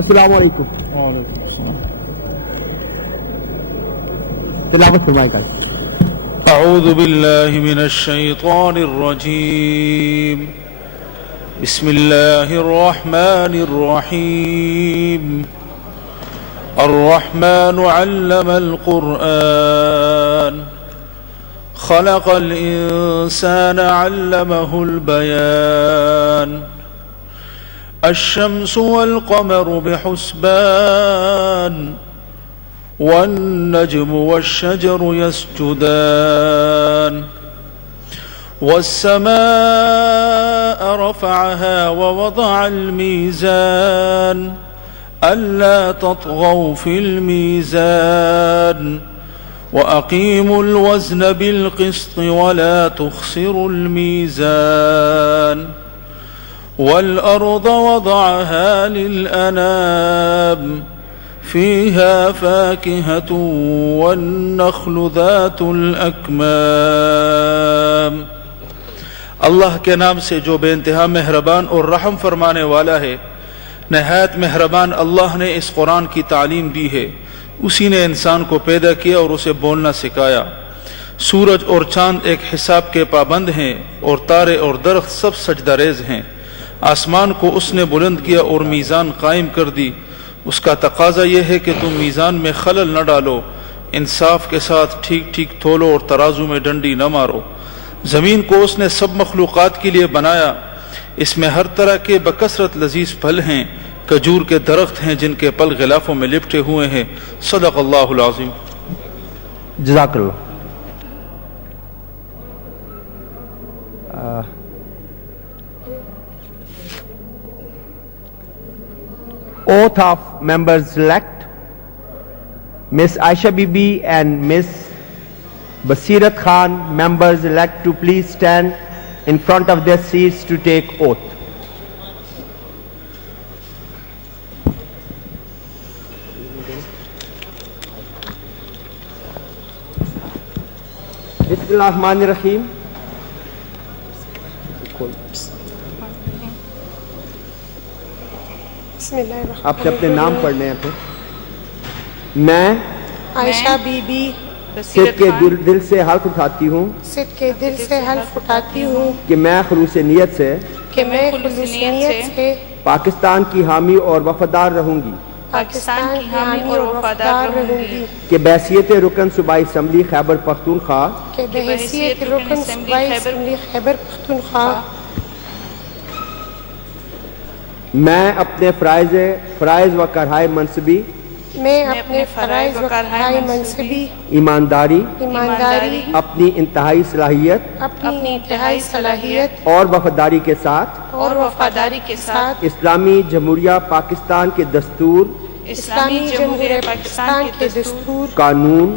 السلام علیکم. تلاوت فرمائے گا. اعوذ باللہ من الشیطان الرجیم. بسم اللہ الرحمن الرحیم. الرحمن علم القرآن خلق الإنسان علمه البيان. الشمس والقمر بحسبان والنجم والشجر يسجدان. والسماء رفعها ووضع الميزان ألا تطغوا في الميزان وأقيموا الوزن بالقسط ولا تخسروا الميزان. والأرض وضعها للأنام فيها فاكهة والنخل ذات الأكمام. اللہ کے نام سے جو بے انتہا مہربان اور رحم فرمانے والا ہے. نہایت مہربان اللہ نے اس قرآن کی تعلیم دی ہے. اسی نے انسان کو پیدا کیا اور اسے بولنا سکھایا. سورج اور چاند ایک حساب کے پابند ہیں اور تارے اور درخت سب سجدہ ریز ہیں. آسمان کو اس نے بلند کیا اور میزان قائم کر دی. اس کا تقاضا یہ ہے کہ تم میزان میں خلل نہ ڈالو، انصاف کے ساتھ ٹھیک ٹھیک تولو اور ترازو میں ڈنڈی نہ مارو. زمین کو اس نے سب مخلوقات کے لیے بنایا. اس میں ہر طرح کے بکثرت لذیذ پھل ہیں. کھجور کے درخت ہیں جن کے پل غلافوں میں لپٹے ہوئے ہیں. صدق اللہ العظیم. جزاک اللہ. Oath of members elect, Miss Aisha Bibi and Miss Basirat Khan, members elect, to please stand in front of their seats to take oath. Bismillahirrahmanirrahim. آپ سے اپنے نام پڑھنے ہیں. پھر میں عائشہ بی بی صدق کے دل سے حلف اٹھاتی ہوں کہ میں خلوص نیت سے پاکستان کی حامی اور وفادار رہوں گی کہ بحیثیت رکن صوبائی اسمبلی خیبر پختونخوا میں اپنے فرائض و کرہائے منصبی ایمانداری اپنی انتہائی صلاحیت اور وفاداری کے ساتھ اسلامی جمہوریہ پاکستان کے دستور قانون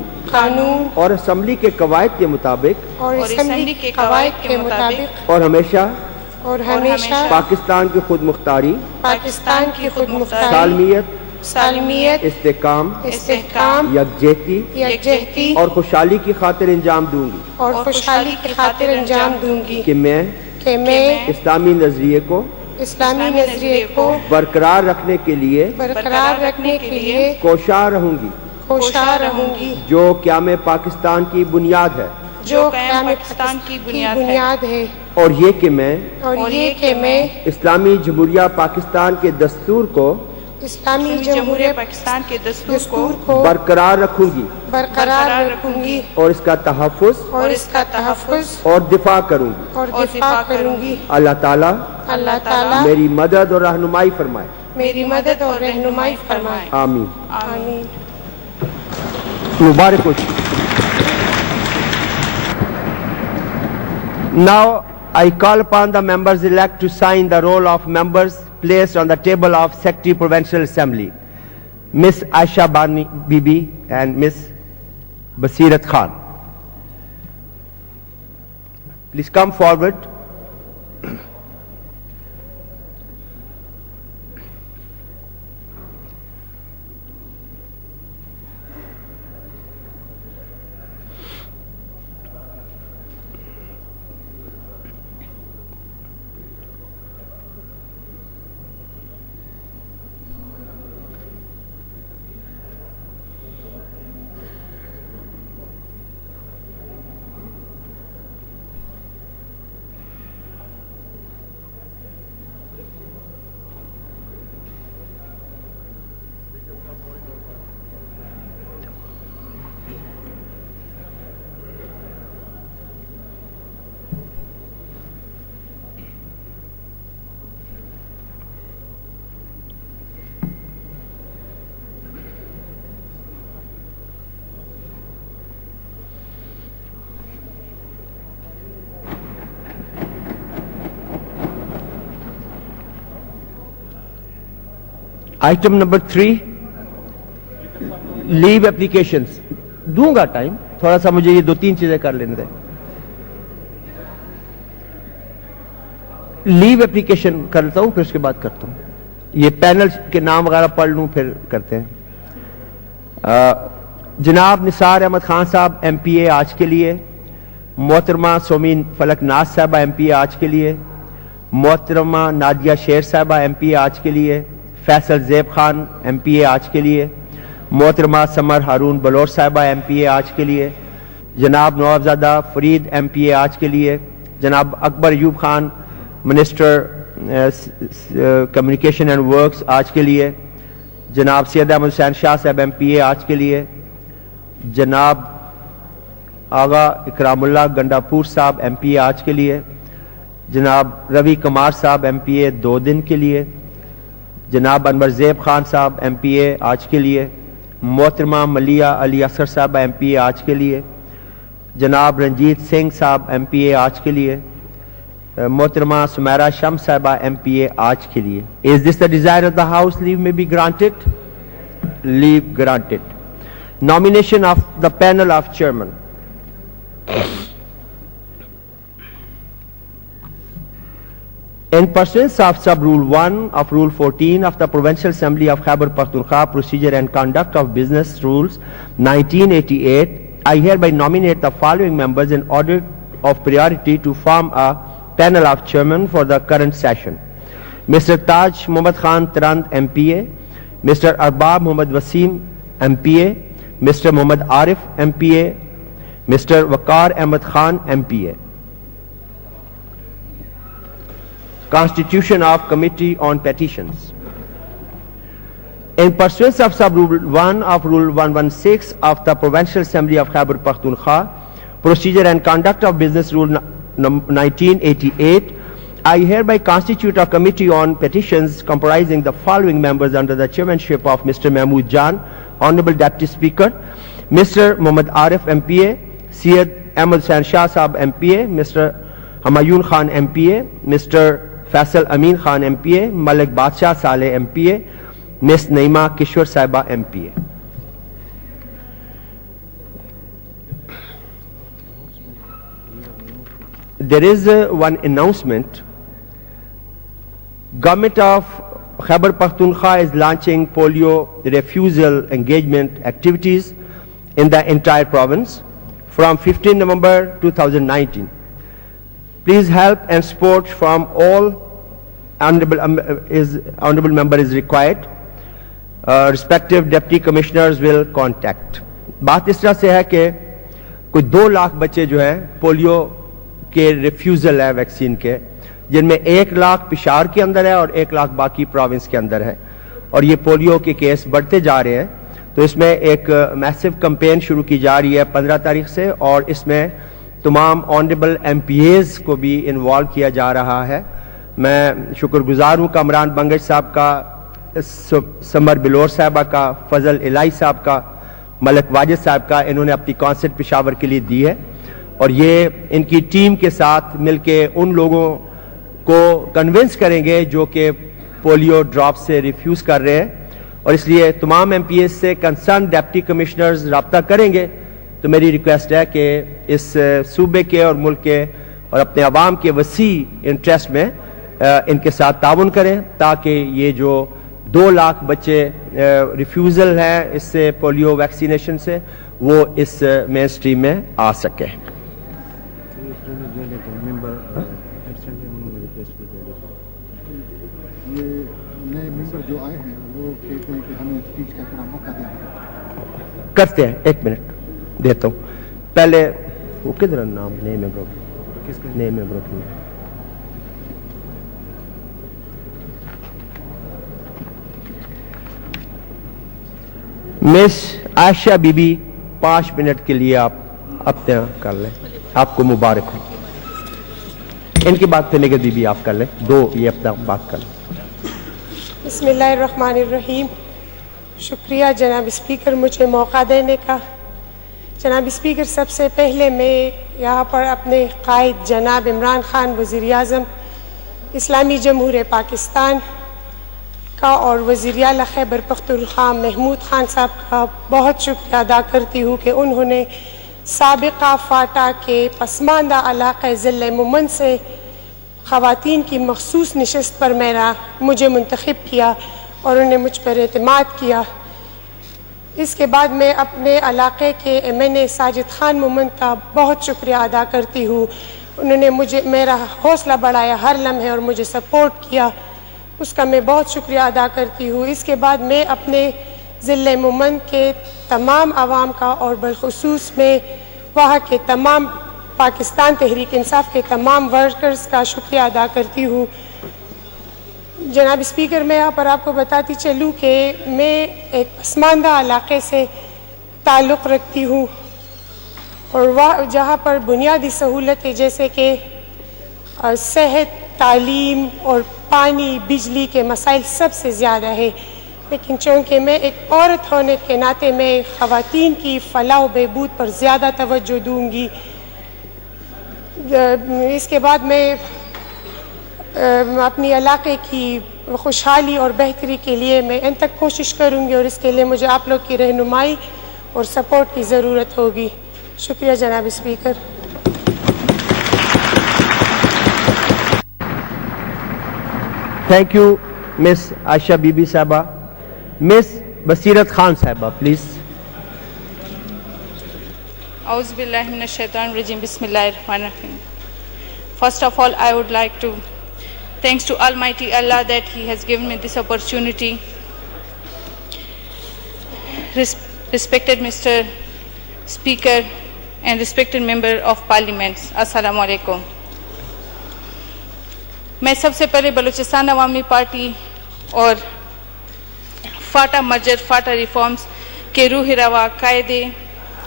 اور اسمبلی کے قواعد کے مطابق اور ہمیشہ پاکستان کی خود مختاری سالمیت استحکام یکجہتی اور خوشحالی کی خاطر انجام دوں گی کہ میں اسلامی نظریے کو برقرار رکھنے کے لیے کوشاں رہوں گی جو قیام پاکستان کی بنیاد ہے اور یہ کہ میں اسلامی جمہوریہ پاکستان کے دستور کو برقرار رکھوں گی اور اس کا تحفظ اور دفاع کروں گی. اللہ تعالیٰ میری مدد اور رہنمائی فرمائے. آمین. مبارک ہو. Now I call upon the members elect to sign the roll of members placed on the table of Secretary Provincial Assembly, Miss Aisha Bibi and Miss Basirat Khan. Please come forward. Item number 3 leave applications. دوں گا time تھوڑا سا, مجھے یہ 2-3 چیزیں کر لینے دیں. لیو اپلیکیشن کرتا ہوں پھر اس کے بعد کرتا ہوں. یہ پینل کے نام وغیرہ پڑھ لوں پھر کرتے ہیں. جناب نثار احمد خان صاحب ایم پی اے آج کے لیے. محترمہ سومین فلک ناز صاحبہ ایم پی اے آج کے لیے. محترمہ نادیہ شیر صاحبہ ایم پی اے آج کے لیے. فیصل زیب خان ایم پی اے آج کے لیے. محترمہ سمر ہارون بلور صاحبہ ایم پی اے آج کے لیے. جناب نوابزادہ فرید ایم پی اے آج کے لیے. جناب Akbar Ayub Khan minister communication and works آج کے لیے. جناب سید احمد حسین شاہ صاحب ایم پی اے آج کے لیے. جناب آغا اکرام اللہ گنڈاپور صاحب ایم پی اے آج کے لیے. جناب روی کمار صاحب ایم پی اے 2 دن کے لیے. جناب انور زیب خان صاحب ایم پی اے آج کے لیے. محترمہ ملیہ علی اصغر صاحب ایم پی اے آج کے لیے. جناب رنجیت سنگھ صاحب ایم پی اے آج کے لیے. محترمہ سمیرہ شمس صاحبہ ایم پی اے آج کے لیے. Is this the desire of the House? Leave may be granted. Leave granted. Nomination of the panel of chairman. In pursuance of sub-rule 1 of Rule 14 of the Provincial Assembly of Khyber Pakhtunkhwa Procedure and Conduct of Business Rules 1988, I hereby nominate the following members in order of priority to form a panel of chairmen for the current session. Mr. Taj Muhammad Khan Tarand MPA, Mr. Arbab Muhammad Wasim MPA, Mr. Muhammad Arif MPA, Mr. Waqar Ahmed Khan MPA. Constitution of Committee on Petitions. In pursuance of sub-rule 1 of Rule 116 of the Provincial Assembly of Khyber Pakhtunkhwa, Procedure and Conduct of Business Rule 1988, I hereby constitute a committee on petitions comprising the following members under the chairmanship of Mr. Mahmood Jan, Honorable Deputy Speaker, Mr. Muhammad Arif MPA, Syed Ahmed Hussain Shah Sahab MPA, Mr. Humayun Khan MPA, Mr. Faisal Amin Khan MPA, Malik Badshah Saleh MPA, Ms. Naima Kishwar Sahiba MPA. There is one announcement. Government of Khyber Pakhtunkhwa is launching polio refusal engagement activities in the entire province from 15 November 2019. Please help and support from all. Honorable member is required. Respective deputy commissioners will contact. بات اس طرح سے ہے کہ کوئی 2 لاکھ بچے جو ہیں polio کے ریفیوزل ہے ویکسین کے, جن میں 1 لاکھ پشاور کے اندر ہے اور 1 لاکھ باقی پروونس کے اندر ہے, اور یہ پولیو کے کیس بڑھتے جا رہے ہیں. تو اس میں ایک میسو کمپین شروع کی جا رہی ہے 15 تاریخ سے, اور اس میں تمام آنریبل ایم پی ایز کو بھی انوالو کیا جا رہا ہے. میں شکر گزار ہوں کامران بنگش صاحب کا, سمر بلور صاحبہ کا, فضل الہی صاحب کا, ملک واجد صاحب کا. انہوں نے اپنی کانسرٹ پشاور کے لیے دی ہے, اور یہ ان کی ٹیم کے ساتھ مل کے ان لوگوں کو کنونس کریں گے جو کہ پولیو ڈراپ سے ریفیوز کر رہے ہیں. اور اس لیے تمام ایم پی ایس سے کنسرن ڈیپٹی کمشنرز رابطہ کریں گے. تو میری ریکویسٹ ہے کہ اس صوبے کے اور ملک کے اور اپنے عوام کے وسیع انٹرسٹ میں ان کے ساتھ تعاون کریں, تاکہ یہ جو 2 لاکھ بچے ریفیوزل ہیں اس سے پولیو ویکسینیشن سے, وہ اس مین سٹریم میں آ سکے. کرتے ہیں, 1 منٹ دیتا ہوں. پہلے وہ کدھر نام نیم ہے بروکن, نیم ہے broken. Miss Ayesha Bibi 5 منٹ کے لیے آپ اپنا کر لیں. آپ کو مبارک ہو. ان کی بات کرنے کے بی بی آپ کر لیں, 2 یہ اپنا بات کر لیں. بسم اللہ الرحمن الرحیم. شکریہ جناب اسپیکر مجھے موقع دینے کا. جناب اسپیکر, سب سے پہلے میں یہاں پر اپنے قائد جناب عمران خان وزیر اعظم اسلامی جمہوریہ پاکستان کا اور وزیر اعلیٰ خیبر پختونخوا محمود خان صاحب کا بہت شکریہ ادا کرتی ہوں کہ انہوں نے سابقہ فاٹا کے پسماندہ علاقہ ضلع مومن سے خواتین کی مخصوص نشست پر مجھے منتخب کیا اور انہوں نے مجھ پر اعتماد کیا۔ اس کے بعد میں اپنے علاقے کے ایم این اے ساجد خان مومن کا بہت شکریہ ادا کرتی ہوں، انہوں نے میرا حوصلہ بڑھایا ہر لمحے اور مجھے سپورٹ کیا، اس کا میں بہت شکریہ ادا کرتی ہوں۔ اس کے بعد میں اپنے ضلع مومن کے تمام عوام کا اور بالخصوص میں وہاں کے تمام پاکستان تحریک انصاف کے تمام ورکرز کا شکریہ ادا کرتی ہوں۔ جناب اسپیکر، میں یہاں پر آپ کو بتاتی چلوں کہ میں ایک پسماندہ علاقے سے تعلق رکھتی ہوں اور جہاں پر بنیادی سہولتیں جیسے کہ صحت، تعلیم اور پانی، بجلی کے مسائل سب سے زیادہ ہے، لیکن چونکہ میں ایک عورت ہونے کے ناطے میں خواتین کی فلاح و بہبود پر زیادہ توجہ دوں گی۔ اس کے بعد میں اپنی علاقے کی خوشحالی اور بہتری کے لیے میں ان تک کوشش کروں گی اور اس کے لیے مجھے آپ لوگ کی رہنمائی اور سپورٹ کی ضرورت ہوگی۔ شکریہ جناب speaker. Thank you, Miss Aisha Bibi Sahaba. Miss Basirat Khan Sahaba, please. A'udhu billahi minash shaitanir rajim. Bismillahir rahmanir rahim. First of all, I would like to thanks to Almighty Allah that He has given me this opportunity. Respected Mr. Speaker and respected Member of Parliament, Assalamu alaikum. میں سب سے پہلے بلوچستان عوامی party اور FATA merger FATA reforms کے روح روا قائد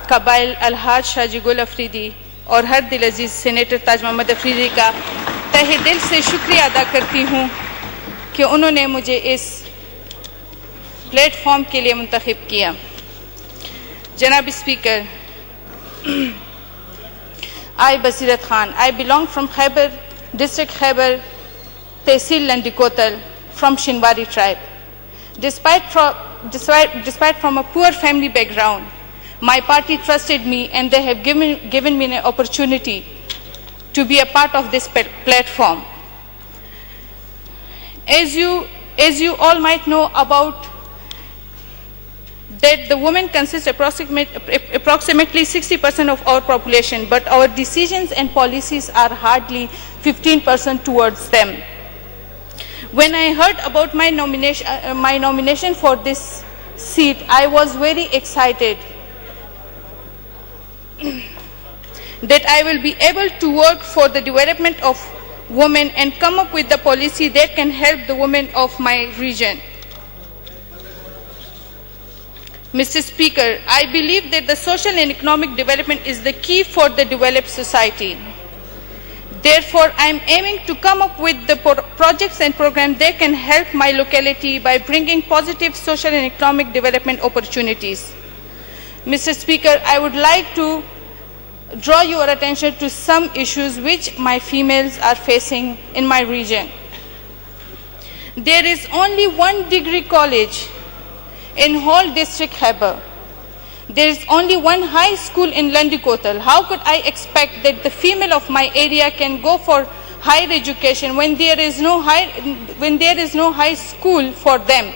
قبائل الحاج شاہ جی گل افریدی اور ہر دل عزیز سینیٹر تاج محمد افریدی کا تہہ دل سے شکریہ ادا کرتی ہوں کہ انہوں نے مجھے اس پلیٹ فارم کے لیے منتخب کیا۔ جناب speaker, I Basirat Khan, I belong from Khyber district, Khyber Tehsil Landi Kotal, from Shinwari tribe. Despite from a poor family background, my party trusted me and they have given me an opportunity to be a part of this platform. As you all might know about that the women consist approximately 60% of our population, but our decisions and policies are hardly 15% towards them. When I heard about my nomination for this seat, I was very excited that I will be able to work for the development of women and come up with the policy that can help the women of my region. Mr. Speaker, I believe that the social and economic development is the key for the developed society. Therefore, I am aiming to come up with the projects and programs that can help my locality by bringing positive social and economic development opportunities. Mr. Speaker, I would like to draw your attention to some issues which my females are facing in my region. There is only one degree college in whole district Khyber. There is only one high school in Landi Kotal. How could I expect that the female of my area can go for higher education when there is no high school for them?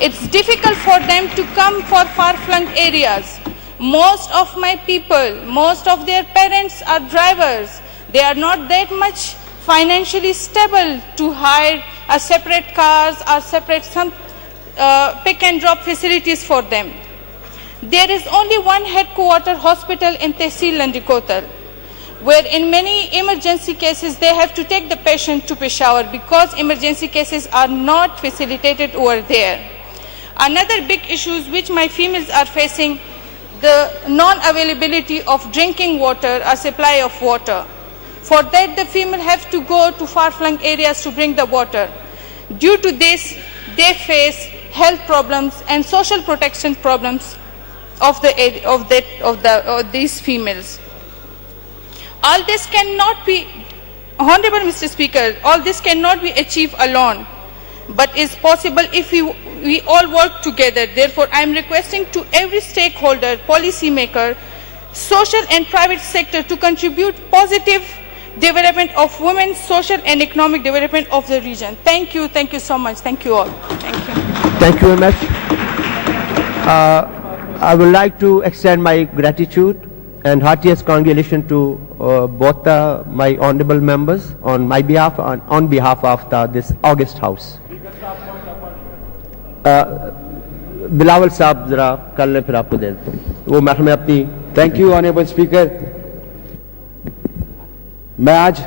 It's difficult for them to come for far-flung areas. Most of my people, most of their parents are drivers. They are not that much financially stable to hire a separate cars or separate some pick and drop facilities for them. There is only one headquarter hospital in Tehsil Landi Kotal, where in many emergency cases they have to take the patient to Peshawar because emergency cases are not facilitated over there. Another big issue which my females are facing, the non-availability of drinking water or supply of water. For that, the female have to go to far-flung areas to bring the water. Due to this, they face health problems and social protection problems of these females. All this cannot be, Honorable Mr. Speaker, all this cannot be achieved alone. but is possible if we all work together. Therefore, I am requesting to every stakeholder, policy maker, social and private sector to contribute positive development of women's social and economic development of the region. Thank you so much. Thank you all. Thank you. Thank you very much. I would like to extend my gratitude and heartiest congratulations to both my honorable members on my behalf and on behalf of this August House. Bilawal صاحب ذرا کر لیں پھر آپ کو دے دیتا ہوں وہ محکمہ اپنی. Thank you honourable speaker. میں آج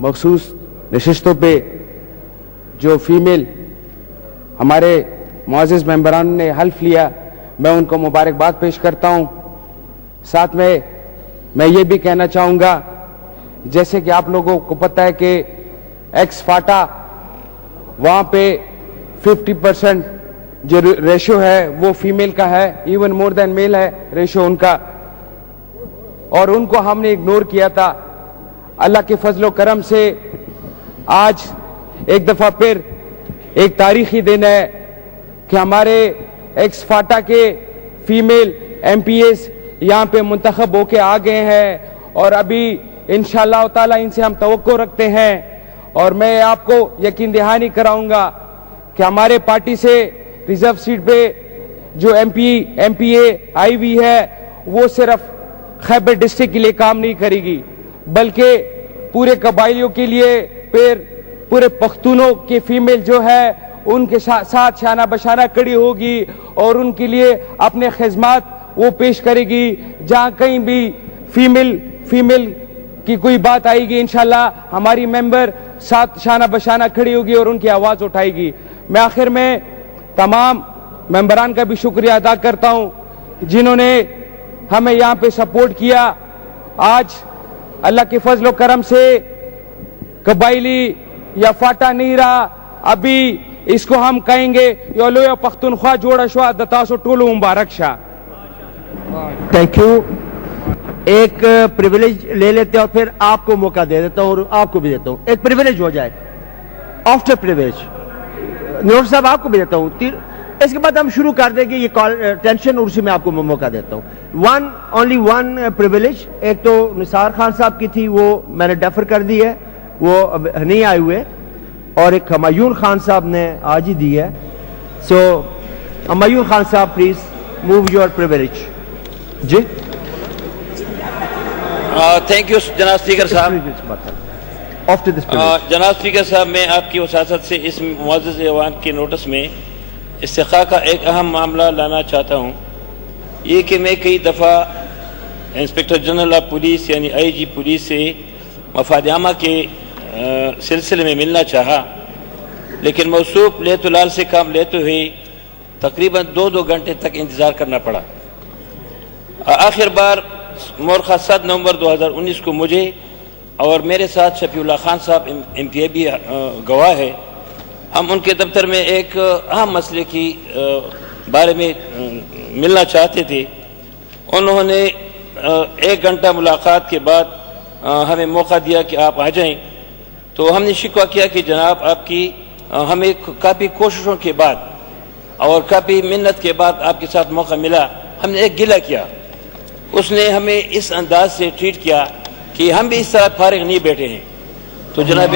مخصوص نشستوں پہ جو فیمیل ہمارے معزز ممبران نے حلف لیا میں ان کو مبارکباد پیش کرتا ہوں. ساتھ میں یہ بھی کہنا چاہوں گا جیسے کہ آپ لوگوں کو پتہ ہے کہ ایکس فاٹا وہاں پہ 50% جو ریشو ہے وہ فیمیل کا ہے, ایون مور دین میل ہے ریشو ان کا, اور ان کو ہم نے اگنور کیا تھا. اللہ کے فضل و کرم سے آج ایک دفعہ پھر ایک تاریخی دن ہے کہ ہمارے ایکس فاٹا کے فیمیل ایم پی ایز یہاں پہ منتخب ہو کے آ گئے ہیں, اور ابھی انشاءاللہ تعالی ان سے ہم توقع رکھتے ہیں. اور میں آپ کو یقین دہانی کراؤں گا کہ ہمارے پارٹی سے ریزرو سیٹ پہ جو ایم پی اے آئی ہوئی ہے وہ صرف خیبر ڈسٹرکٹ کے لیے کام نہیں کرے گی بلکہ پورے قبائلیوں کے لیے, پھر پورے پختونوں کے فیمیل جو ہے ان کے ساتھ شانہ بشانہ کھڑی ہوگی اور ان کے لیے اپنے خدمات وہ پیش کرے گی. جہاں کہیں بھی فیمیل کی کوئی بات آئے گی انشاءاللہ ہماری ممبر ساتھ شانہ بشانہ کھڑی ہوگی اور ان کی آواز اٹھائے گی. میں آخر میں تمام ممبران کا بھی شکریہ ادا کرتا ہوں جنہوں نے ہمیں یہاں پہ سپورٹ کیا. آج اللہ کے فضل و کرم سے قبائلی یا فاٹا نہیں رہا, ابھی اس کو ہم کہیں گے یولو یا پختونخوا جوڑا شوا دتاسو ٹولو مبارک شاہ. Thank you. ایک پریویلیج لے لیتے ہیں اور پھر آپ کو موقع دے دیتا ہوں اور آپ کو بھی دیتا ہوں. ایک پریویلیج ہو جائے آفٹر پریویلیج نور صاحب آپ کو بھی دیتا ہوں. اس کے بعد ہم شروع کر دیں گے یہ ٹینشن اور اسی میں آپ کو موقع دیتا ہوں. Only one privilege. ایک تو نثار خان صاحب کی تھی وہ میں نے ڈیفر کر دی ہے, وہ اب نہیں آئے ہوئے, اور ایک ہمایون خان صاحب نے آج ہی دی ہے. سو ہمایون خان صاحب پلیز موو یور پریویلیج. جی تھینک یو جناب اسپیکر صاحب. جناب اسپیکر صاحب, میں آپ کی وساطت سے اس معزز ایوان کے نوٹس میں استحقاق کا ایک اہم معاملہ لانا چاہتا ہوں. یہ کہ میں کئی دفعہ انسپیکٹر جنرل آف پولیس یعنی آئی جی پولیس سے مفاد عامہ کے سلسلے میں ملنا چاہا, لیکن موصوف لیت لال سے کام لیتے ہوئے تقریباً 2 گھنٹے تک انتظار کرنا پڑا. آخر بار مورخہ 7 نومبر 2019 کو مجھے اور میرے ساتھ شفیع اللہ خان صاحب ایم پی اے بھی گواہ ہے, ہم ان کے دفتر میں ایک اہم مسئلے کی بارے میں ملنا چاہتے تھے. انہوں نے 1 گھنٹہ ملاقات کے بعد ہمیں موقع دیا کہ آپ آ جائیں. تو ہم نے شکوہ کیا کہ جناب آپ کی ہمیں کافی کوششوں کے بعد اور کافی محنت کے بعد آپ کے ساتھ موقع ملا. ہم نے ایک گلہ کیا, اس نے ہمیں اس انداز سے ٹریٹ کیا کہ ہم بھی اس طرح فارغ نہیں بیٹھے ہیں. تو جناب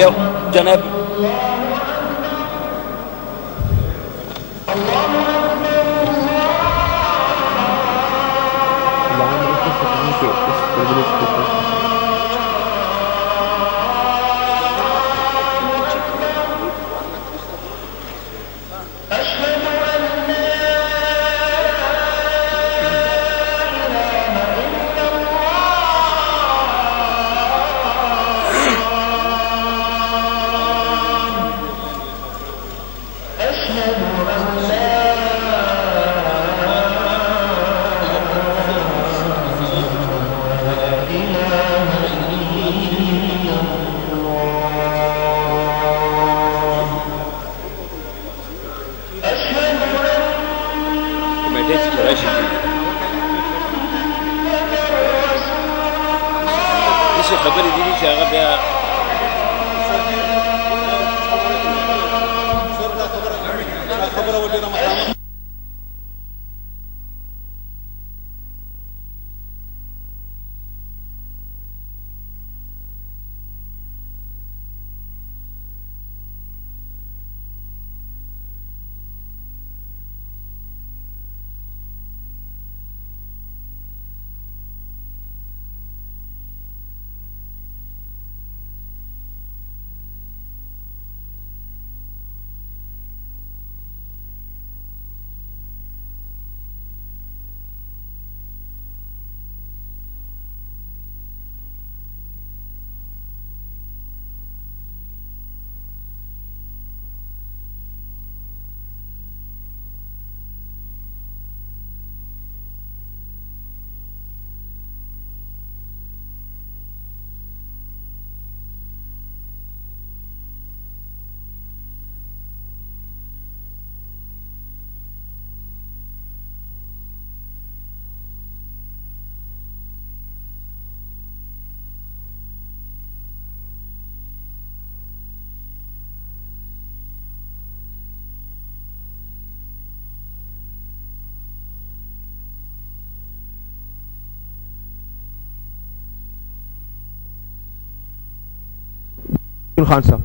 خان صاحب.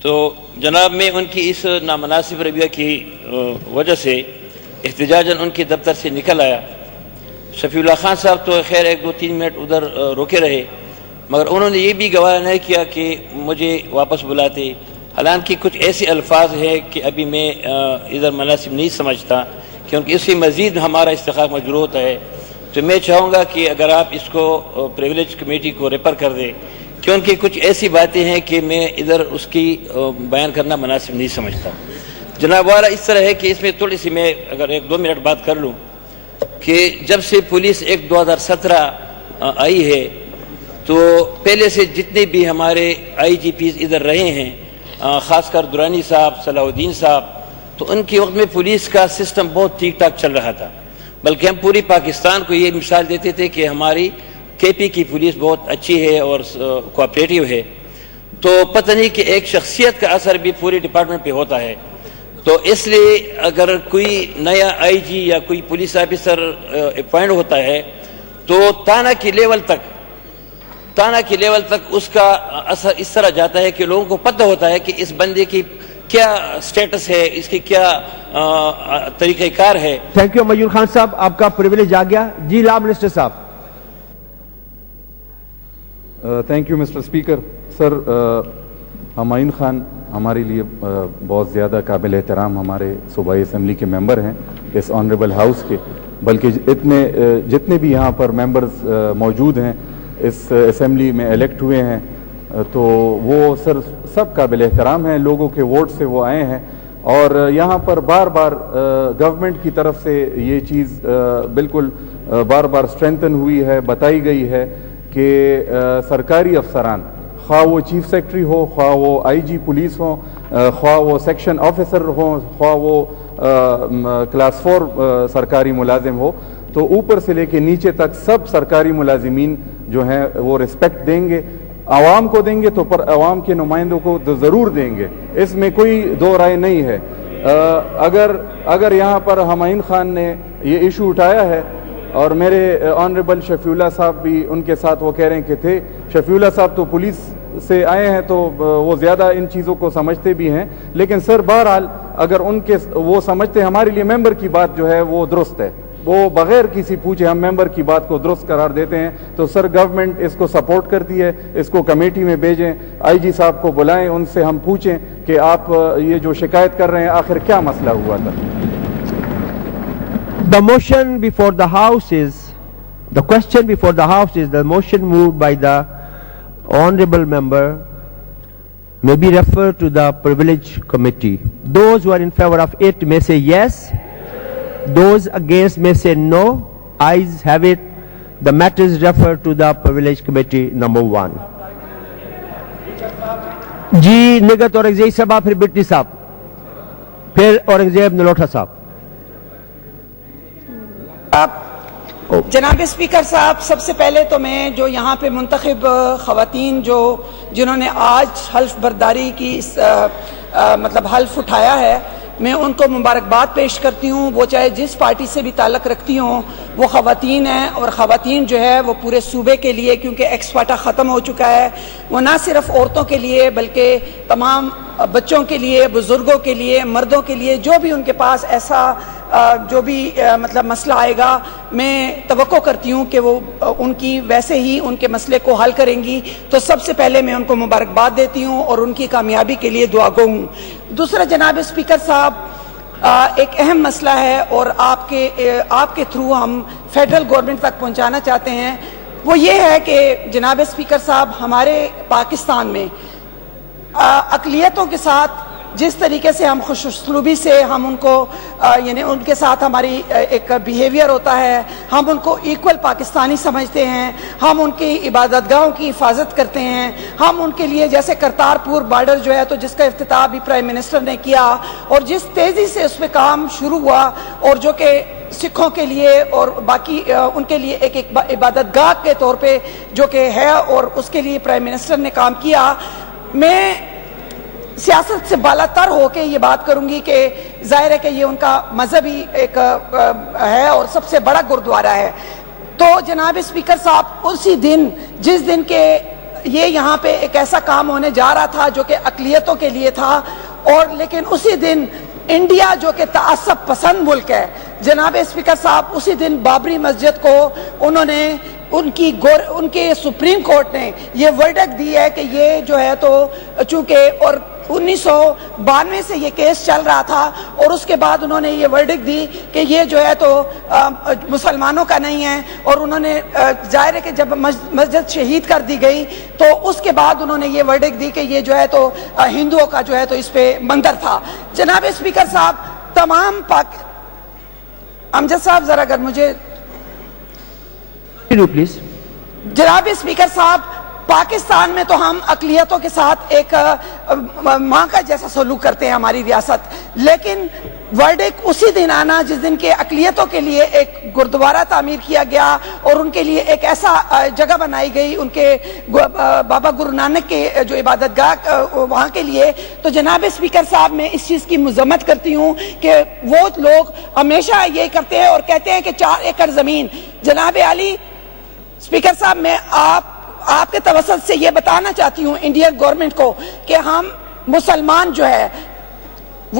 تو جناب میں ان کی اس نامناسب رویہ کی وجہ سے احتجاجاً ان کے دفتر سے نکل آیا. شفیع اللہ خان صاحب تو خیر 1-2-3 منٹ ادھر روکے رہے، مگر انہوں نے یہ بھی گوارا نہیں کیا کہ مجھے واپس بلاتے، حالانکہ کچھ ایسے الفاظ ہیں کہ ابھی میں ادھر مناسب نہیں سمجھتا کیونکہ اس سے مزید ہمارا استحقاق مجروح ہوتا ہے. تو میں چاہوں گا کہ اگر آپ اس کو پریویلیج کمیٹی کو ریفر کر دیں، کیونکہ کچھ ایسی باتیں ہیں کہ میں ادھر اس کی بیان کرنا مناسب نہیں سمجھتا. جناب والا اس طرح ہے کہ اس میں تھوڑی سی میں اگر 1-2 منٹ بات کر لوں کہ جب سے پولیس ایک 2017 آئی ہے تو پہلے سے جتنے بھی ہمارے آئی جی پیز ادھر رہے ہیں، خاص کر درانی صاحب، صلاح الدین صاحب، تو ان کے وقت میں پولیس کا سسٹم بہت ٹھیک ٹھاک چل رہا تھا، بلکہ ہم پوری پاکستان کو یہ مثال دیتے تھے کہ ہماری کے پی کی پولیس بہت اچھی ہے اور کوآپریٹیو ہے. تو پتہ نہیں کہ ایک شخصیت کا اثر بھی پوری ڈپارٹمنٹ پہ ہوتا ہے. تو اس لیے اگر کوئی نیا آئی جی یا کوئی پولیس آفیسر اپوائنٹ ہوتا ہے تو تھانہ کی لیول تک اس کا اثر اس طرح جاتا ہے کہ لوگوں کو پتہ ہوتا ہے کہ اس بندے کی کیا سٹیٹس ہے، اس کی کیا طریقہ کار ہے. تھینک یو میور خان صاحب، آپ کا پریویلیج آ گیا. جی لا منسٹر صاحب. Thank you mister speaker. Sir Humayun Khan ہمارے لیے بہت زیادہ قابل احترام ہمارے صوبائی اسمبلی کے ممبر ہیں اس آنریبل ہاؤس کے، بلکہ جتنے بھی یہاں پر ممبرز موجود ہیں اس اسمبلی میں الیکٹ ہوئے ہیں تو وہ سر سب قابل احترام ہیں، لوگوں کے ووٹ سے وہ آئے ہیں. اور یہاں پر بار بار گورنمنٹ کی طرف سے یہ چیز بالکل بار بار اسٹرینتھن ہوئی ہے، بتائی گئی ہے کہ سرکاری افسران، خواہ وہ چیف سیکرٹری ہو، خواہ وہ آئی جی پولیس ہوں، خواہ وہ سیکشن آفیسر ہوں، خواہ وہ کلاس 4 سرکاری ملازم ہو، تو اوپر سے لے کے نیچے تک سب سرکاری ملازمین جو ہیں وہ رسپیکٹ دیں گے. عوام کو دیں گے تو پر عوام کے نمائندوں کو ضرور دیں گے، اس میں کوئی دو رائے نہیں ہے. اگر یہاں پر ہمایون خان نے یہ ایشو اٹھایا ہے اور میرے آنریبل شفیع اللہ صاحب بھی ان کے ساتھ وہ کہہ رہے ہیں کہ تھے، شفیع اللہ صاحب تو پولیس سے آئے ہیں تو وہ زیادہ ان چیزوں کو سمجھتے بھی ہیں، لیکن سر بہرحال اگر وہ سمجھتے ہمارے لیے ممبر کی بات جو ہے وہ درست ہے، وہ بغیر کسی پوچھے ہم ممبر کی بات کو درست قرار دیتے ہیں، تو سر گورنمنٹ اس کو سپورٹ کرتی ہے، اس کو کمیٹی میں بھیجیں، آئی جی صاحب کو بلائیں، ان سے ہم پوچھیں کہ آپ یہ جو شکایت کر رہے ہیں آخر کیا مسئلہ ہوا تھا. The motion before the House is, the question before the House is the motion moved by the honorable member may be referred to the privilege committee. Those who are in favor of it may say yes. Those against may say no. Ayes have it. The matter is referred to the privilege committee number 1. جی نگت اورنگزیب صاحب، پھر بٹی صاحب، پھر اورنگزیب نلوٹھا صاحب. جناب speaker صاحب، سب سے پہلے تو میں جو یہاں پہ منتخب خواتین جنہوں نے آج حلف برداری کی مطلب حلف اٹھایا ہے، میں ان کو مبارکباد پیش کرتی ہوں. وہ چاہے جس پارٹی سے بھی تعلق رکھتی ہوں، وہ خواتین ہیں، اور خواتین جو ہے وہ پورے صوبے کے لیے، کیونکہ ایکس پاٹا ختم ہو چکا ہے، وہ نہ صرف عورتوں کے لیے بلکہ تمام بچوں کے لیے، بزرگوں کے لیے، مردوں کے لیے، جو بھی ان کے پاس ایسا جو بھی مطلب مسئلہ آئے گا، میں توقع کرتی ہوں کہ وہ ان کی ویسے ہی ان کے مسئلے کو حل کریں گی. تو سب سے پہلے میں ان کو مبارکباد دیتی ہوں اور ان کی کامیابی کے لیے دعا گو ہوں. دوسرا جناب اسپیکر صاحب، ایک اہم مسئلہ ہے اور آپ کے تھرو ہم فیڈرل گورنمنٹ تک پہنچانا چاہتے ہیں. وہ یہ ہے کہ جناب اسپیکر صاحب، ہمارے پاکستان میں اقلیتوں کے ساتھ جس طریقے سے ہم خوش اسلوبی سے ہم ان کو یعنی ان کے ساتھ ہماری ایک بیہیویئر ہوتا ہے، ہم ان کو ایکول پاکستانی سمجھتے ہیں، ہم ان کی عبادت گاہوں کی حفاظت کرتے ہیں، ہم ان کے لیے جیسے کرتارپور بارڈر جو ہے تو جس کا افتتاح بھی پرائم منسٹر نے کیا، اور جس تیزی سے اس پہ کام شروع ہوا، اور جو کہ سکھوں کے لیے اور باقی ان کے لیے ایک عبادت گاہ کے طور پہ جو کہ ہے، اور اس کے لیے پرائم منسٹر نے کام کیا. میں سیاست سے بالا تر ہو کے یہ بات کروں گی کہ ظاہر ہے کہ یہ ان کا مذہبی ایک ہے اور سب سے بڑا گردوارہ ہے. تو جناب اسپیکر صاحب اسی دن جس دن کے یہ یہاں پہ ایک ایسا کام ہونے جا رہا تھا جو کہ اقلیتوں کے لیے تھا، اور لیکن اسی دن انڈیا جو کہ تعصب پسند ملک ہے، جناب اسپیکر صاحب اسی دن بابری مسجد کو انہوں نے ان کے سپریم کورٹ نے یہ ورڈکٹ دی ہے کہ یہ جو ہے تو چونکہ اور 1992 سے یہ کیس چل رہا تھا، اور اس کے بعد انہوں نے یہ ورڈکٹ دی کہ یہ جو ہے تو مسلمانوں کا نہیں ہے، اور انہوں نے ظاہر ہے کہ جب مسجد شہید کر دی گئی تو اس کے بعد انہوں نے یہ ورڈکٹ دی کہ یہ جو ہے تو ہندوؤں کا جو ہے تو اس پہ مندر تھا۔ جناب اسپیکر صاحب تمام امجد صاحب ذرا اگر مجھے پلیز۔ جناب اسپیکر صاحب پاکستان میں تو ہم اقلیتوں کے ساتھ ایک ماں کا جیسا سلوک کرتے ہیں ہماری ریاست، لیکن ورڈکٹ اسی دن آنا جس دن کے اقلیتوں کے لیے ایک گردوارہ تعمیر کیا گیا اور ان کے لیے ایک ایسا جگہ بنائی گئی ان کے بابا گرو نانک کے جو عبادت گاہ وہاں کے لیے، تو جناب اسپیکر صاحب میں اس چیز کی مذمت کرتی ہوں کہ وہ لوگ ہمیشہ یہ کرتے ہیں اور کہتے ہیں کہ 4 ایکڑ زمین۔ جناب عالی اسپیکر صاحب میں آپ کے توسط سے یہ بتانا چاہتی ہوں انڈین گورنمنٹ کو کہ ہم مسلمان جو ہے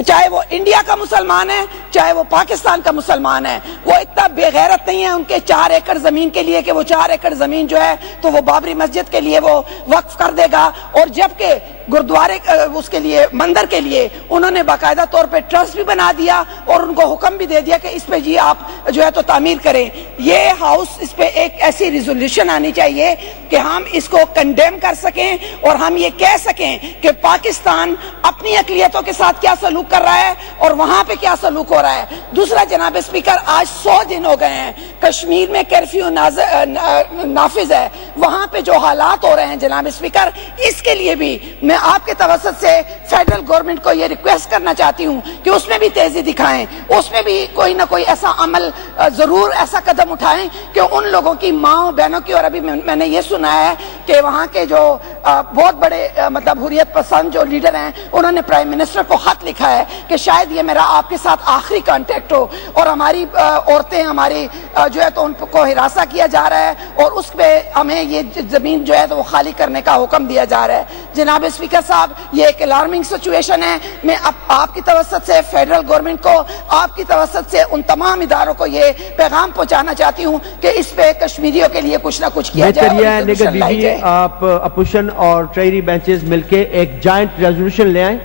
چاہے وہ انڈیا کا مسلمان ہے چاہے وہ پاکستان کا مسلمان ہے، وہ اتنا بے غیرت نہیں ہے ان کے 4 ایکڑ زمین کے لیے کہ وہ 4 ایکڑ زمین جو ہے تو وہ بابری مسجد کے لیے وہ وقف کر دے گا، اور جبکہ گردوارے اس کے لیے مندر کے لیے انہوں نے باقاعدہ طور پہ ٹرسٹ بھی بنا دیا اور ان کو حکم بھی دے دیا کہ اس پہ جی آپ جو ہے تو تعمیر کریں۔ یہ ہاؤس اس پہ ایک ایسی ریزولوشن آنی چاہیے کہ ہم اس کو کنڈیم کر سکیں اور ہم یہ کہہ سکیں کہ پاکستان اپنی اقلیتوں کے ساتھ کیا سلوک کر رہا ہے اور وہاں پہ کیا سلوک ہو رہا ہے۔ دوسرا جناب اسپیکر، آج 100 دن ہو گئے ہیں کشمیر میں کرفیو نافذ ہے، وہاں پہ جو حالات ہو رہے ہیں جناب اسپیکر، اس کے لیے بھی میں آپ کے توسط سے فیڈرل گورنمنٹ کو یہ ریکویسٹ کرنا چاہتی ہوں کہ اس میں بھی تیزی دکھائیں، اس میں بھی کوئی نہ کوئی ایسا عمل ضرور ایسا قدم اٹھائیں کہ ان لوگوں کی ماں بہنوں کی، اور ابھی میں نے یہ سنا ہے کہ وہاں کے جو بہت بڑے مطلب حریت پسند جو لیڈر ہیں انہوں نے پرائم منسٹر کو خط لکھا ہے کہ شاید یہ میرا آپ کے ساتھ آخری کانٹیکٹ ہو، اور ہماری عورتیں ہماری جو ہے تو ان کو ہراساں کیا جا رہا ہے اور اس پہ ہمیں یہ زمین جو ہے تو وہ خالی کرنے کا حکم دیا جا رہا ہے۔ جناب اسپیکر صاحب یہ ایک الارمنگ سچویشن ہے، میں آپ کی توسط سے فیڈرل گورنمنٹ کو، آپ کی توسط سے ان تمام اداروں کو یہ پیغام پہنچانا چاہتی ہوں کہ اس پہ کشمیریوں کے لیے کچھ نہ کچھ کیا جائے۔ نگر بی بی آپ اپوزیشن اور ٹریری بینچز مل کے ایک جائنٹ ریزولوشن لے آئیں،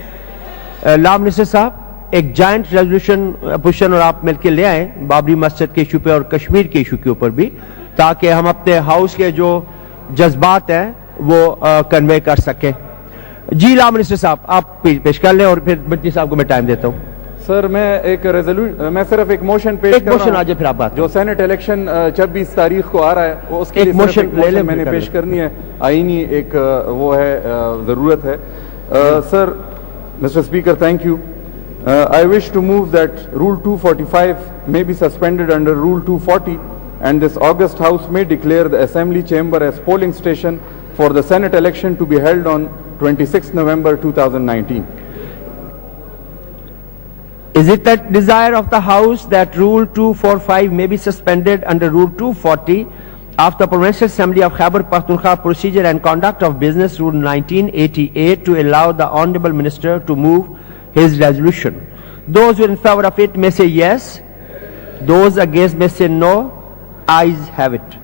لا منسٹر صاحب ایک جائنٹ ریزولوشن اپوزیشن اور آپ مل کے لے آئیں بابری مسجد کے ایشو پہ اور کشمیر کے ایشو کے اوپر بھی، تاکہ ہم اپنے ہاؤس کے جو جذبات ہیں وہ کنوے کر سکیں۔ جی لا منسٹر صاحب آپ پیش کر لیں اور پھر بٹی صاحب کو میں ٹائم دیتا ہوں۔ سر میں صرف ایک موشن پیش کر رہا ہوں، آج پھر آپ بات جو سینٹ الیکشن 26 تاریخ کو آ رہا ہے وہ اس کے لیے موشن میں نے پیش کرنی ہے، آئینی ایک وہ ہے ضرورت ہے۔ سر Mr. Speaker, thank you. I wish to move that Rule 245 may be suspended under Rule 240 and this August House may declare the Assembly Chamber as polling station for the Senate election to be held on 26 November 2019. Is it the desire of the House that Rule 245 may be suspended under Rule 240 of the Provincial Assembly of Khyber Pakhtunkhwa Procedure and Conduct of Business Rule 1988 to allow the Honorable Minister to move his resolution? Those who are in favor of it may say yes. Those against may say no. Ayes have it.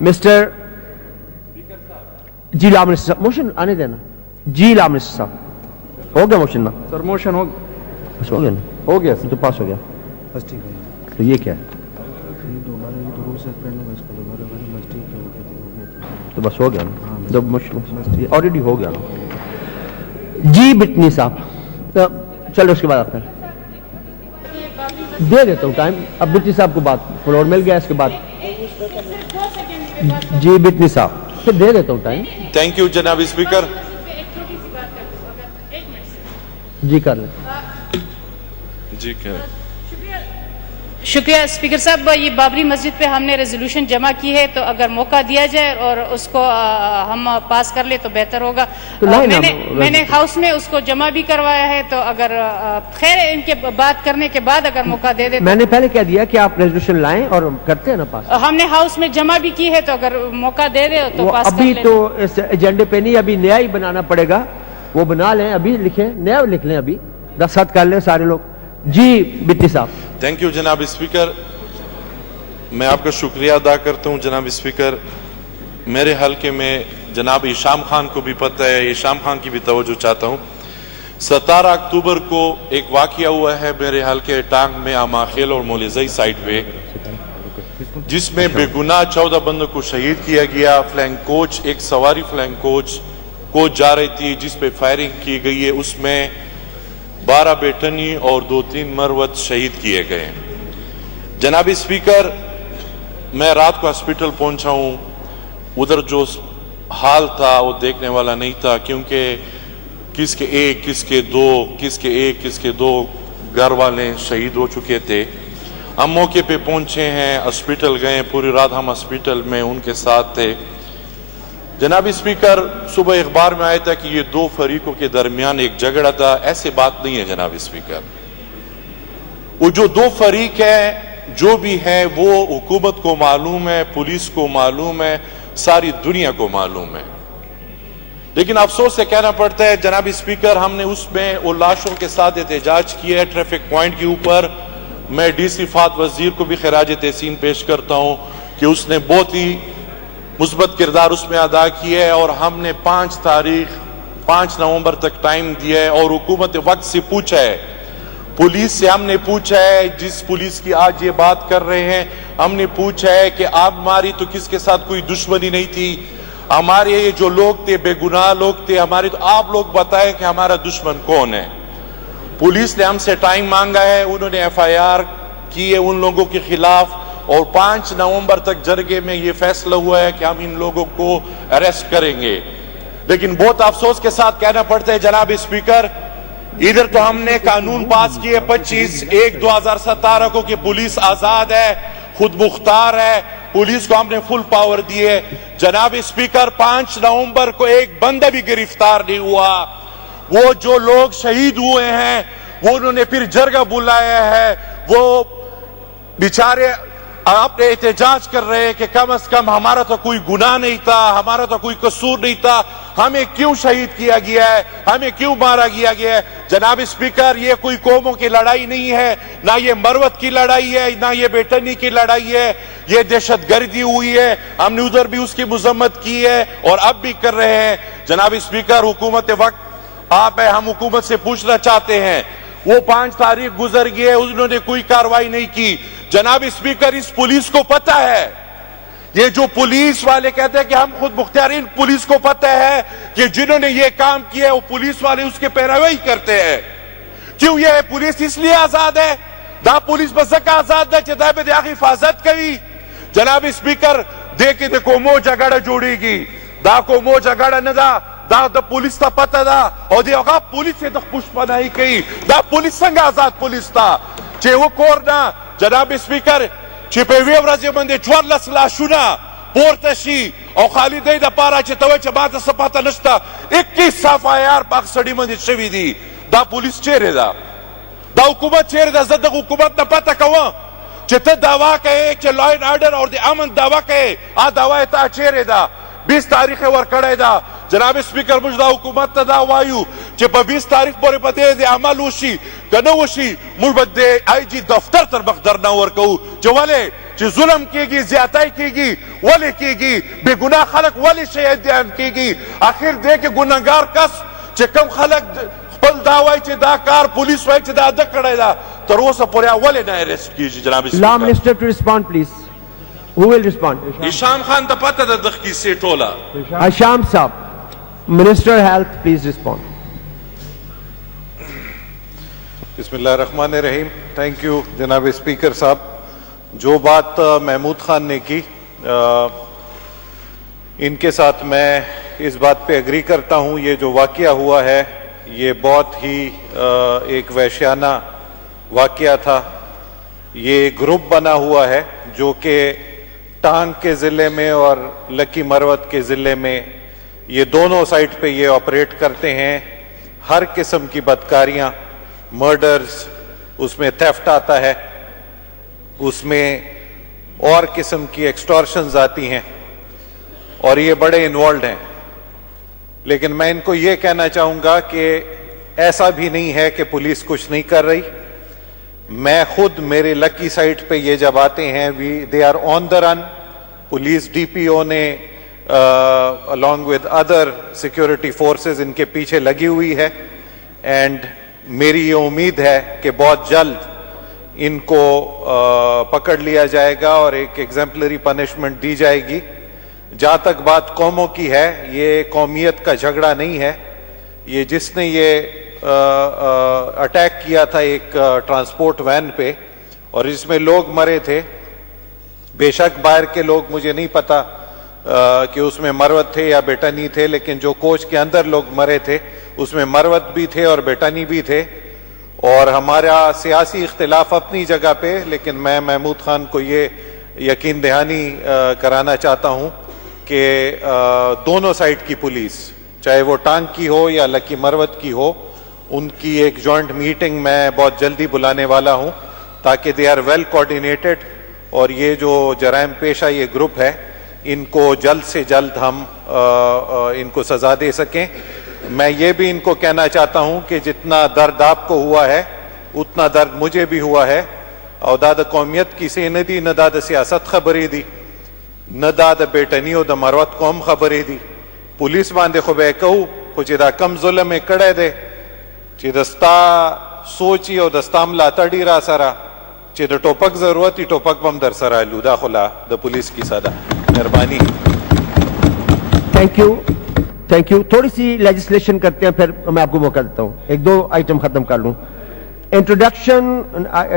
Mr. جی لا minister صاحب motion آنے دینا۔ جی لا minister صاحب ہو گیا motion نا سر؟ Motion ہو گیا نا؟ ہو گیا تو پاس ہو گیا بس ٹھیک ہے۔ تو یہ کیا ہے؟ تو بس ہو گیا نا، جب آلریڈی ہو گیا نا۔ جی بٹنی صاحب چلو اس کے بعد آپ دے دیتا ہوں ٹائم، اب بٹنی صاحب کو بات فلور مل گیا، اس کے بعد جی بٹنی صاحب پھر دے دیتا ہوں ٹائم۔ تھینک یو جناب اسپیکر۔ جی کر لیں۔ جی کر شکریہ اسپیکر صاحب. یہ بابری مسجد پہ ہم نے ریزولوشن جمع کی ہے, تو اگر موقع دیا جائے اور اس کو ہم پاس کر لیں تو بہتر ہوگا. میں نے ہاؤس میں اس کو جمع بھی کروایا ہے, تو اگر خیر ان کے بات کرنے کے بعد اگر موقع دے دیں. میں نے پہلے کہہ دیا کہ آپ ریزولوشن لائیں اور کرتے ہیں نا پاس. ہم نے ہاؤس میں جمع بھی کی ہے, تو اگر موقع دے دے تو وہ پاس کر ابھی لیں. تو اس ایجنڈے پہ نہیں, ابھی نیا ہی بنانا پڑے گا. وہ بنا لیں, ابھی لکھیں, نیا لکھ لیں, ابھی دستخط کر لیں سارے لوگ. جی بٹی صاحب. تھینک یو جناب اسپیکر. میں آپ کا شکریہ ادا کرتا ہوں جناب اسپیکر. میرے حلقے میں جناب ہشام خان کو بھی پتہ ہے, ہشام خان کی بھی توجہ چاہتا ہوں. 17 اکتوبر کو ایک واقعہ ہوا ہے میرے حلقے ٹانگ میں آماخیل اور مولیزئی سائٹ پہ, جس میں بے گناہ 14 بندوں کو شہید کیا گیا. فلینک کوچ, ایک سواری فلینک کوچ جا رہی تھی جس پہ فائرنگ کی گئی ہے. اس میں 12 بیٹنی اور 2-3 مروت شہید کیے گئے. جناب اسپیکر, میں رات کو ہاسپٹل پہنچا ہوں. ادھر جو حال تھا وہ دیکھنے والا نہیں تھا, کیونکہ کس کے ایک, کس کے دو, کس کے ایک, کس کے دو گھر والے شہید ہو چکے تھے. ہم موقع پہ پہنچے ہیں, ہاسپٹل گئے, پوری رات ہم ہاسپٹل میں ان کے ساتھ تھے. جناب اسپیکر, صبح اخبار میں آیا تھا کہ یہ 2 فریقوں کے درمیان ایک جھگڑا تھا. ایسے بات نہیں ہے جناب اسپیکر. وہ جو 2 فریق ہیں جو بھی ہے وہ حکومت کو معلوم ہے, پولیس کو معلوم ہے, ساری دنیا کو معلوم ہے. لیکن افسوس سے کہنا پڑتا ہے جناب اسپیکر, ہم نے اس میں وہ لاشوں کے ساتھ احتجاج کیا ہے ٹریفک پوائنٹ کے اوپر. میں ڈی سی فات وزیر کو بھی خراج تحسین پیش کرتا ہوں کہ اس نے بہت ہی مثبت کردار اس میں ادا کیا ہے. اور ہم نے 5 نومبر تک ٹائم دیا ہے, اور حکومت وقت سے پوچھا ہے, پولیس سے ہم نے پوچھا ہے, جس پولیس کی آج یہ بات کر رہے ہیں, ہم نے پوچھا ہے کہ آپ ہماری تو کس کے ساتھ کوئی دشمنی نہیں تھی, ہمارے یہ جو لوگ تھے بے گناہ لوگ تھے ہمارے, تو آپ لوگ بتائیں کہ ہمارا دشمن کون ہے. پولیس نے ہم سے ٹائم مانگا ہے, انہوں نے FIR کی ہے ان لوگوں کے خلاف, اور 5 نومبر تک جرگے میں یہ فیصلہ ہوا ہے کہ ہم ان لوگوں کو اریسٹ کریں گے. لیکن بہت افسوس کے ساتھ کہنا پڑتا ہے جناب اسپیکر, ادھر تو ہم نے قانون پاس کیے 25/1/2017 کو کہ پولیس آزاد ہے, خود مختار ہے, پولیس کو ہم نے فل پاور دیے. جناب اسپیکر, 5 نومبر کو ایک بندہ بھی گرفتار نہیں ہوا. وہ جو لوگ شہید ہوئے ہیں وہ انہوں نے پھر جرگہ بلایا ہے, وہ بیچارے آپ نے احتجاج کر رہے ہیں کہ کم از کم ہمارا تو کوئی گناہ نہیں تھا, ہمارا تو کوئی قصور نہیں تھا, ہمیں کیوں شہید کیا گیا ہے, ہمیں کیوں مارا گیا ہے. جناب اسپیکر, یہ کوئی قوموں کی لڑائی نہیں ہے, نہ یہ مروت کی لڑائی ہے, نہ یہ بیٹنی کی لڑائی ہے, یہ دہشت گردی ہوئی ہے. ہم نے ادھر بھی اس کی مذمت کی ہے اور اب بھی کر رہے ہیں. جناب اسپیکر, حکومت وقت آپ ہے, ہم حکومت سے پوچھنا چاہتے ہیں, وہ 5 تاریخ گزر گئے, انہوں نے کوئی کاروائی نہیں کی. جناب اسپیکر, اس پولیس کو پتہ ہے, یہ جو پولیس والے کہتے ہیں کہ ہم خود مختارین, پولیس کو پتہ ہے کہ جنہوں نے یہ کام کیا وہ پولیس والے اس کے پیروی کرتے ہیں. کیوں یہ پولیس اس لیے آزاد ہے, دا پولیس بزکا آزاد ہے چاہتا ہے دیاغی حفاظت کری. جناب اسپیکر, دیکھو مو جگڑا جوڑی گی, دا کو مو جگڑا نہ دا پولیس تا پتہ دا, اور دیوگا پولیس سے تک پشت پناہی کئی, دا پولیس سنگا آزاد پولیس تا چھے وہ کورنا. جناب اسپیکر, چھے پیوی ورزی مندے 14 لاشونا پورتا شی او خالی دی دا پارا چھے توی چھے باتا سپاتا نشتا 21 FIR پاک سڑی مندے شوی دی. دا پولیس چیرے دا حکومت چیرے دا, زدق حکومت نا پتا کوا چھے تا دعویٰ کہے چھے لا اینڈ آرڈر اور دی امن دعویٰ کہے, دعویٰ تا چیرے دا 20 تاریخ ورکڑے دا. جناب اسپیکر, مجھدا حکومت تا دا وایو چھے پا 20 تاریخ پورے پتے دے عمل وشی کنو وشی مل بدے IG دفتر تر مقدر نہ ورکو چھے والے چھے ظلم کی گی, زیادائی کی گی, والے کی گی, بے گناہ خلق والے شہید دیان کی گی. آخر دے کہ گناہگار کس چھے کم خلق پل داوائی چھے دا کار پولیس وائی چھے دا دکڑے دا تروسا پوریا والے نہ ریسٹ کی جی. جناب speaker, Law Minister to respond please. Who will respond? ہشام خان تا پتہ دا دخ کی سے ٹولا. Hasham Saab, Minister Health, please respond. بسم اللہ الرحمن الرحیم. تھینک یو جناب اسپیکر صاحب. جو بات محمود خان نے کی ان کے ساتھ میں اس بات پہ اگری کرتا ہوں. یہ جو واقعہ ہوا ہے یہ بہت ہی ایک وحشیانہ واقعہ تھا. یہ گروپ بنا ہوا ہے جو کہ ٹانگ کے ضلع میں اور لکی مروت کے ضلع میں یہ دونوں سائٹ پہ یہ آپریٹ کرتے ہیں. ہر قسم کی بدکاریاں, مرڈرز, اس میں تھیفٹ آتا ہے, اس میں اور قسم کی ایکسٹورشنز آتی ہیں, اور یہ بڑے انوالوڈ ہیں. لیکن میں ان کو یہ کہنا چاہوں گا کہ ایسا بھی نہیں ہے کہ پولیس کچھ نہیں کر رہی. میں خود میرے لکی سائٹ پہ یہ جب آتے ہیں they are on the run. Police D P O نے along with other security forces ان کے پیچھے لگی ہوئی ہے, اینڈ میری یہ امید ہے کہ بہت جلد ان کو پکڑ لیا جائے گا اور ایک ایگزمپلری پنشمنٹ دی جائے گی. جہاں تک بات قوموں کی ہے, یہ قومیت کا جھگڑا نہیں ہے. یہ جس نے یہ اٹیک کیا تھا ایک ٹرانسپورٹ وین پہ اور جس میں لوگ مرے تھے, بے شک باہر کے لوگ, مجھے نہیں پتا کہ اس میں مروت تھے یا بیٹانی تھے, لیکن جو کوچ کے اندر لوگ مرے تھے اس میں مروت بھی تھے اور بیٹانی بھی تھے. اور ہمارا سیاسی اختلاف اپنی جگہ پہ, لیکن میں محمود خان کو یہ یقین دہانی کرانا چاہتا ہوں کہ دونوں سائڈ کی پولیس, چاہے وہ ٹانگ کی ہو یا لکی مروت کی ہو, ان کی ایک جوائنٹ میٹنگ میں بہت جلدی بلانے والا ہوں تاکہ دے آر ویل کوآرڈینیٹڈ, اور یہ جو جرائم پیشہ یہ گروپ ہے ان کو جلد سے جلد ہم ان کو سزا دے سکیں. میں یہ بھی ان کو کہنا چاہتا ہوں کہ جتنا درد آپ کو ہوا ہے اتنا درد مجھے بھی ہوا ہے. او داد قومیت کی سے ندی نہ داد سیاست خبری دی, نہ داد بیٹنی او دا مروت قوم خبری دی. پولیس باندې خو به کو خو چې دا کم ظلم کړه دی چې دستا سوچي او دستا ملاتړي را سره چې د ټوپک ضرورت ای ټوپک بم در سره لو دا خلا د پولیس کی ساده مہربانی. Thank you. تھوڑی سی لیجسلیشن کرتے ہیں, پھر میں آپ کو موقع دیتا ہوں, ایک دو آئٹم ختم کر لوں. Introduction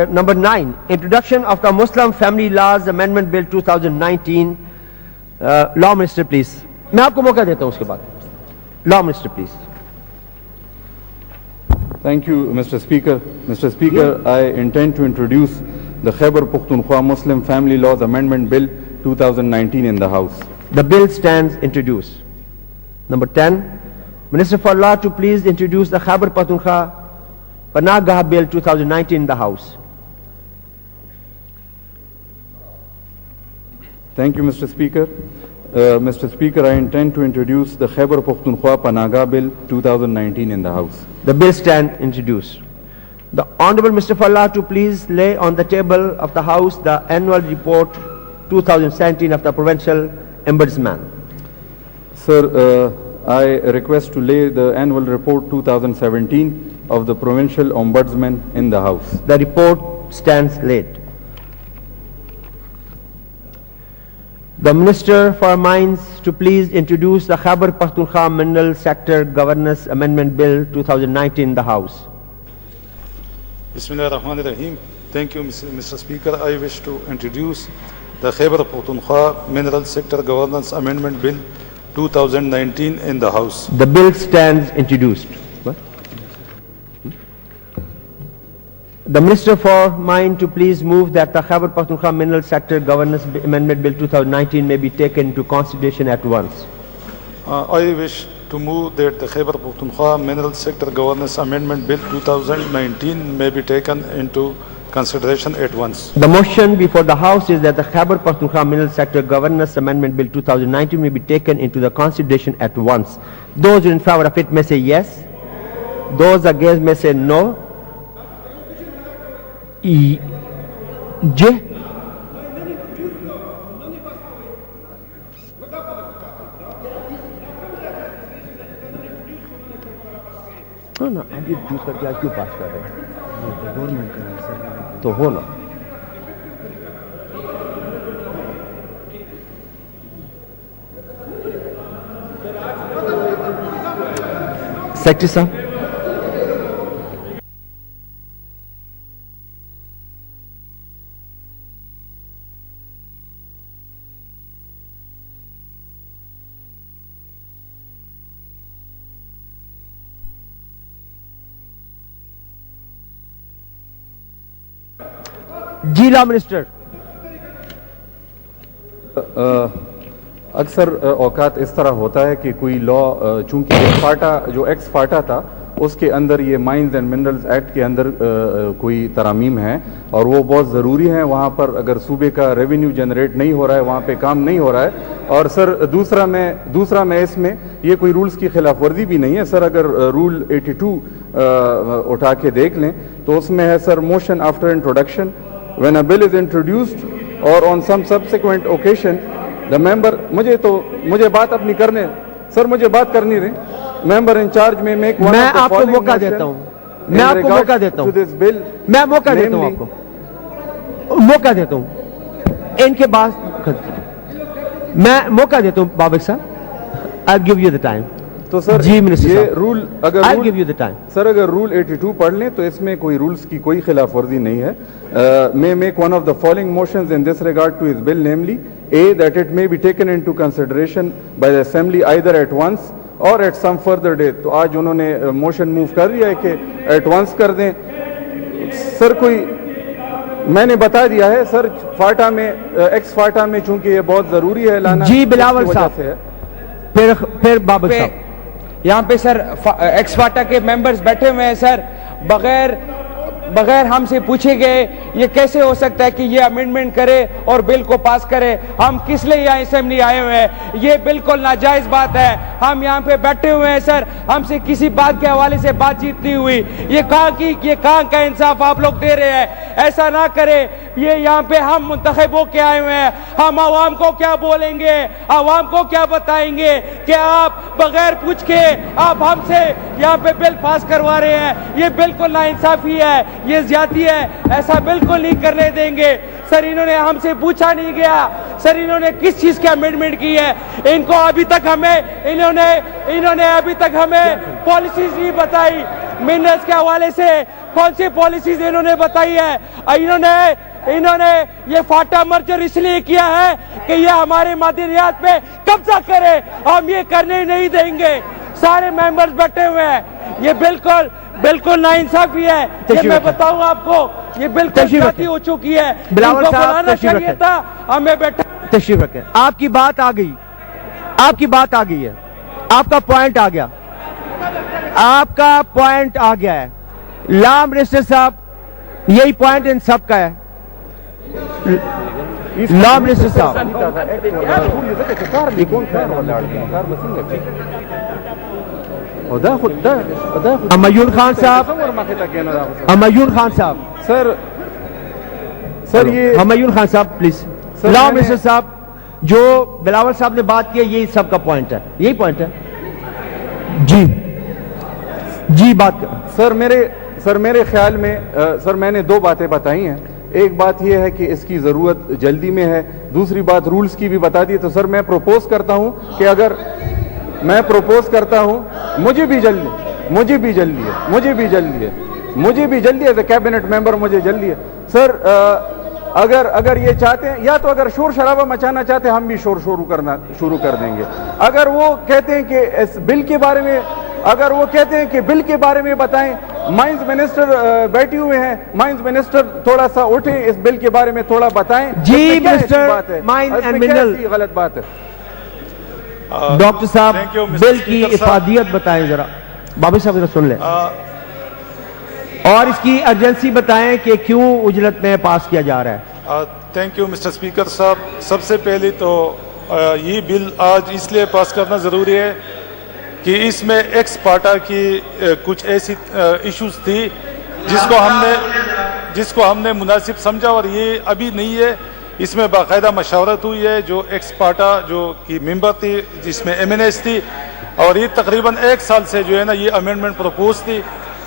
number 9, introduction of the Muslim family laws amendment bill 2019. Law minister please, میں آپ کو موقع دیتا ہوں اس کے بعد. Law minister please. Thank you, Mr. Speaker. Mr. Speaker, I intend to introduce the Khyber Pakhtunkhwa Muslim Family Laws Amendment Bill 2019 in the House. The bill stands introduced. Number 10, Minister for Law to please introduce the Khyber Pakhtunkhwa Panagah Bill 2019 in the House. Thank you, Mr. Speaker. Mr. Speaker, I intend to introduce the Khyber Pakhtunkhwa Panagah Bill 2019 in the House. The bill stands introduced. The Honorable Minister for Law to please lay on the table of the House the annual report 2017 of the Provincial Ombudsman. Sir, I request to lay the annual report 2017 of the Provincial Ombudsman in the House. The report stands laid. The Minister for Mines to please introduce the Khyber Pakhtunkhwa Mineral Sector Governance Amendment Bill 2019 in the House. Bismillah ar-Rahman ar-Rahim. Thank you, Mr. Speaker. I wish to introduce the Khyber Pakhtunkhwa Mineral Sector Governance Amendment Bill 2019 in the House. The bill stands introduced. What? The Minister for Mine to please move that the Khyber Pakhtunkhwa Mineral Sector Governance Amendment Bill 2019 may be taken into consideration at once. I wish to move that the Khyber Pakhtunkhwa Mineral Sector Governance Amendment Bill 2019 may be taken into consideration at once. The motion before the House is that the Khyber Pakhtunkhwa Mineral Sector Governance Amendment Bill 2019 may be taken into the consideration at once. Those in favor of it may say yes. Those against may say no. J. نا ابھی choose کر کے آج کیوں پاس کر رہے ہیں government تو ہو نا. سیکرٹری صاحب. جی لا منسٹر. اکثر اوقات اس طرح ہوتا ہے کہ کوئی لا چونکہ جو ایکس فاٹا تھا اس کے اندر یہ مائنز اینڈ منرلز ایکٹ کے اندر کوئی ترامیم ہیں اور وہ بہت ضروری ہیں. وہاں پر اگر صوبے کا ریونیو جنریٹ نہیں ہو رہا ہے وہاں پہ کام نہیں ہو رہا ہے. اور سر دوسرا میں اس میں یہ کوئی رولز کی خلاف ورزی بھی نہیں ہے سر. اگر رول 82 اٹھا کے دیکھ لیں تو اس میں ہے sir motion after introduction when a bill is introduced or on some subsequent occasion the member مجھے بات اپنی کرنے سر مجھے بات کرنی رہے. member in charge may make one میں of the آپ کو following موقع دیتا ہوں میں آپ کو موقع دیتا ہوں میں موقع دیتا ہوں آپ کو موقع دیتا ہوں ان کے بعد میں موقع دیتا ہوں بابک صاحب. I'll give you the time. تو سر جی منسٹر یہ صاحب rule I'll give you the time. Sir اگر رول 82 پڑھ لیں تو اس میں کوئی رولز کی کوئی خلاف ورزی نہیں ہے. may make one of the following motions in this regard to his bill, namely A, that it may be taken into consideration by the assembly either at once or at some further date. تو آج انہوں نے motion move کر دیا ہے کہ at once کر دیں. سر کوئی میں نے بتا دیا ہے سر فاٹا میں ایکس فاٹا میں چونکہ یہ بہت ضروری ہے لانا. جی بلاول صاحب پھر بابک صاحب. یہاں پہ سر ایکس فاٹا کے ممبرز بیٹھے ہوئے ہیں سر بغیر ہم سے پوچھے گئے. یہ کیسے ہو سکتا ہے کہ یہ امینڈمنٹ کرے اور بل کو پاس کرے؟ ہم کس لیے یہاں اسمبلی آئے ہوئے ہیں؟ یہ بالکل ناجائز بات ہے. ہم یہاں پہ بیٹھے ہوئے ہیں سر, ہم سے کسی بات کے حوالے سے بات چیت نہیں ہوئی. یہ کہاں کا انصاف آپ لوگ دے رہے ہیں؟ ایسا نہ کرے. یہ یہاں پہ ہم منتخب ہو کے آئے ہوئے ہیں, ہم عوام کو کیا بولیں گے, عوام کو کیا بتائیں گے کہ آپ بغیر پوچھ کے آپ ہم سے یہاں پہ بل پاس کروا رہے ہیں؟ یہ بالکل ناانصافی ہے, یہ زیادتی ہے, ایسا بالکل نہیں کرنے دیں گے. سر انہوں نے ہم سے پوچھا نہیں گیا سر انہوں نے کس چیز کی امینڈمنٹ کی ہے. ان کو ابھی تک انہوں نے ابھی تک ہمیں پالیسیز نہیں بتائی. منرلز کے حوالے سے کون سی پالیسیز انہوں نے بتائی ہے؟ انہوں نے یہ فاٹا مرجر اس لیے کیا ہے کہ یہ ہمارے معدنیات پہ قبضہ کرے. ہم یہ کرنے نہیں دیں گے. سارے ممبرز بیٹھے ہوئے ہیں. یہ بالکل ناانصافی ہے. یہ میں بتاؤں آپ کو, یہ بالکل زیادتی ہو چکی ہے. بلاول صاحب تشریف چاہیے تھا ہمیں بیٹھا. تشریف رکھیں. آپ کی بات آ گئی ہے. آپ کا پوائنٹ آ گیا. ہے. لا منسٹر صاحب یہی پوائنٹ ان سب کا ہے. لا منسٹر صاحب ہمایون خان صاحب سر یہ ہمایون خان صاحب پلیز. لا منسٹر صاحب جو بلاول صاحب نے بات کی ہے یہی سب کا پوائنٹ ہے. یہی پوائنٹ ہے. جی بات کر. سر میرے خیال میں سر میں نے دو باتیں بتائی ہیں. ایک بات یہ ہے کہ اس کی ضرورت جلدی میں ہے. دوسری بات رولز کی بھی بتا دی. تو سر میں پروپوز کرتا ہوں کہ اگر مجھے بھی جلدی ہے کیبنٹ ممبر مجھے جلدی ہے سر. اگر یہ چاہتے ہیں یا تو اگر شور شرابہ مچانا چاہتے ہیں ہم بھی شروع کر دیں گے. اگر وہ کہتے ہیں کہ اس بل کے بارے میں بتائیں. مائنز منسٹر بیٹھے ہوئے ہیں. مائنز منسٹر تھوڑا سا اٹھیں اس بل کے بارے میں تھوڑا بتائیں. جی منسٹر مائنز اینڈ منرل غلط بات ہے. ڈاکٹر صاحب بل کی افادیت بتائیں ذرا. بابی صاحب ذرا سن لیں اور اس کی ارجنسی بتائیں کہ کیوں اجلت میں پاس کیا جا رہا ہے. تھینک یو مسٹر اسپیکر صاحب. سب سے پہلے تو یہ بل آج اس لیے پاس کرنا ضروری ہے کہ اس میں ایکس پارٹا کی کچھ ایسی ایشوز تھی جس کو ہم نے مناسب سمجھا اور یہ ابھی نہیں ہے. اس میں باقاعدہ مشاورت ہوئی ہے. جو ایکس پارٹا جو کی ممبر تھی جس میں MNS تھی اور یہ تقریباً 1 سال سے جو ہے نا یہ امینڈمنٹ پروپوز تھی.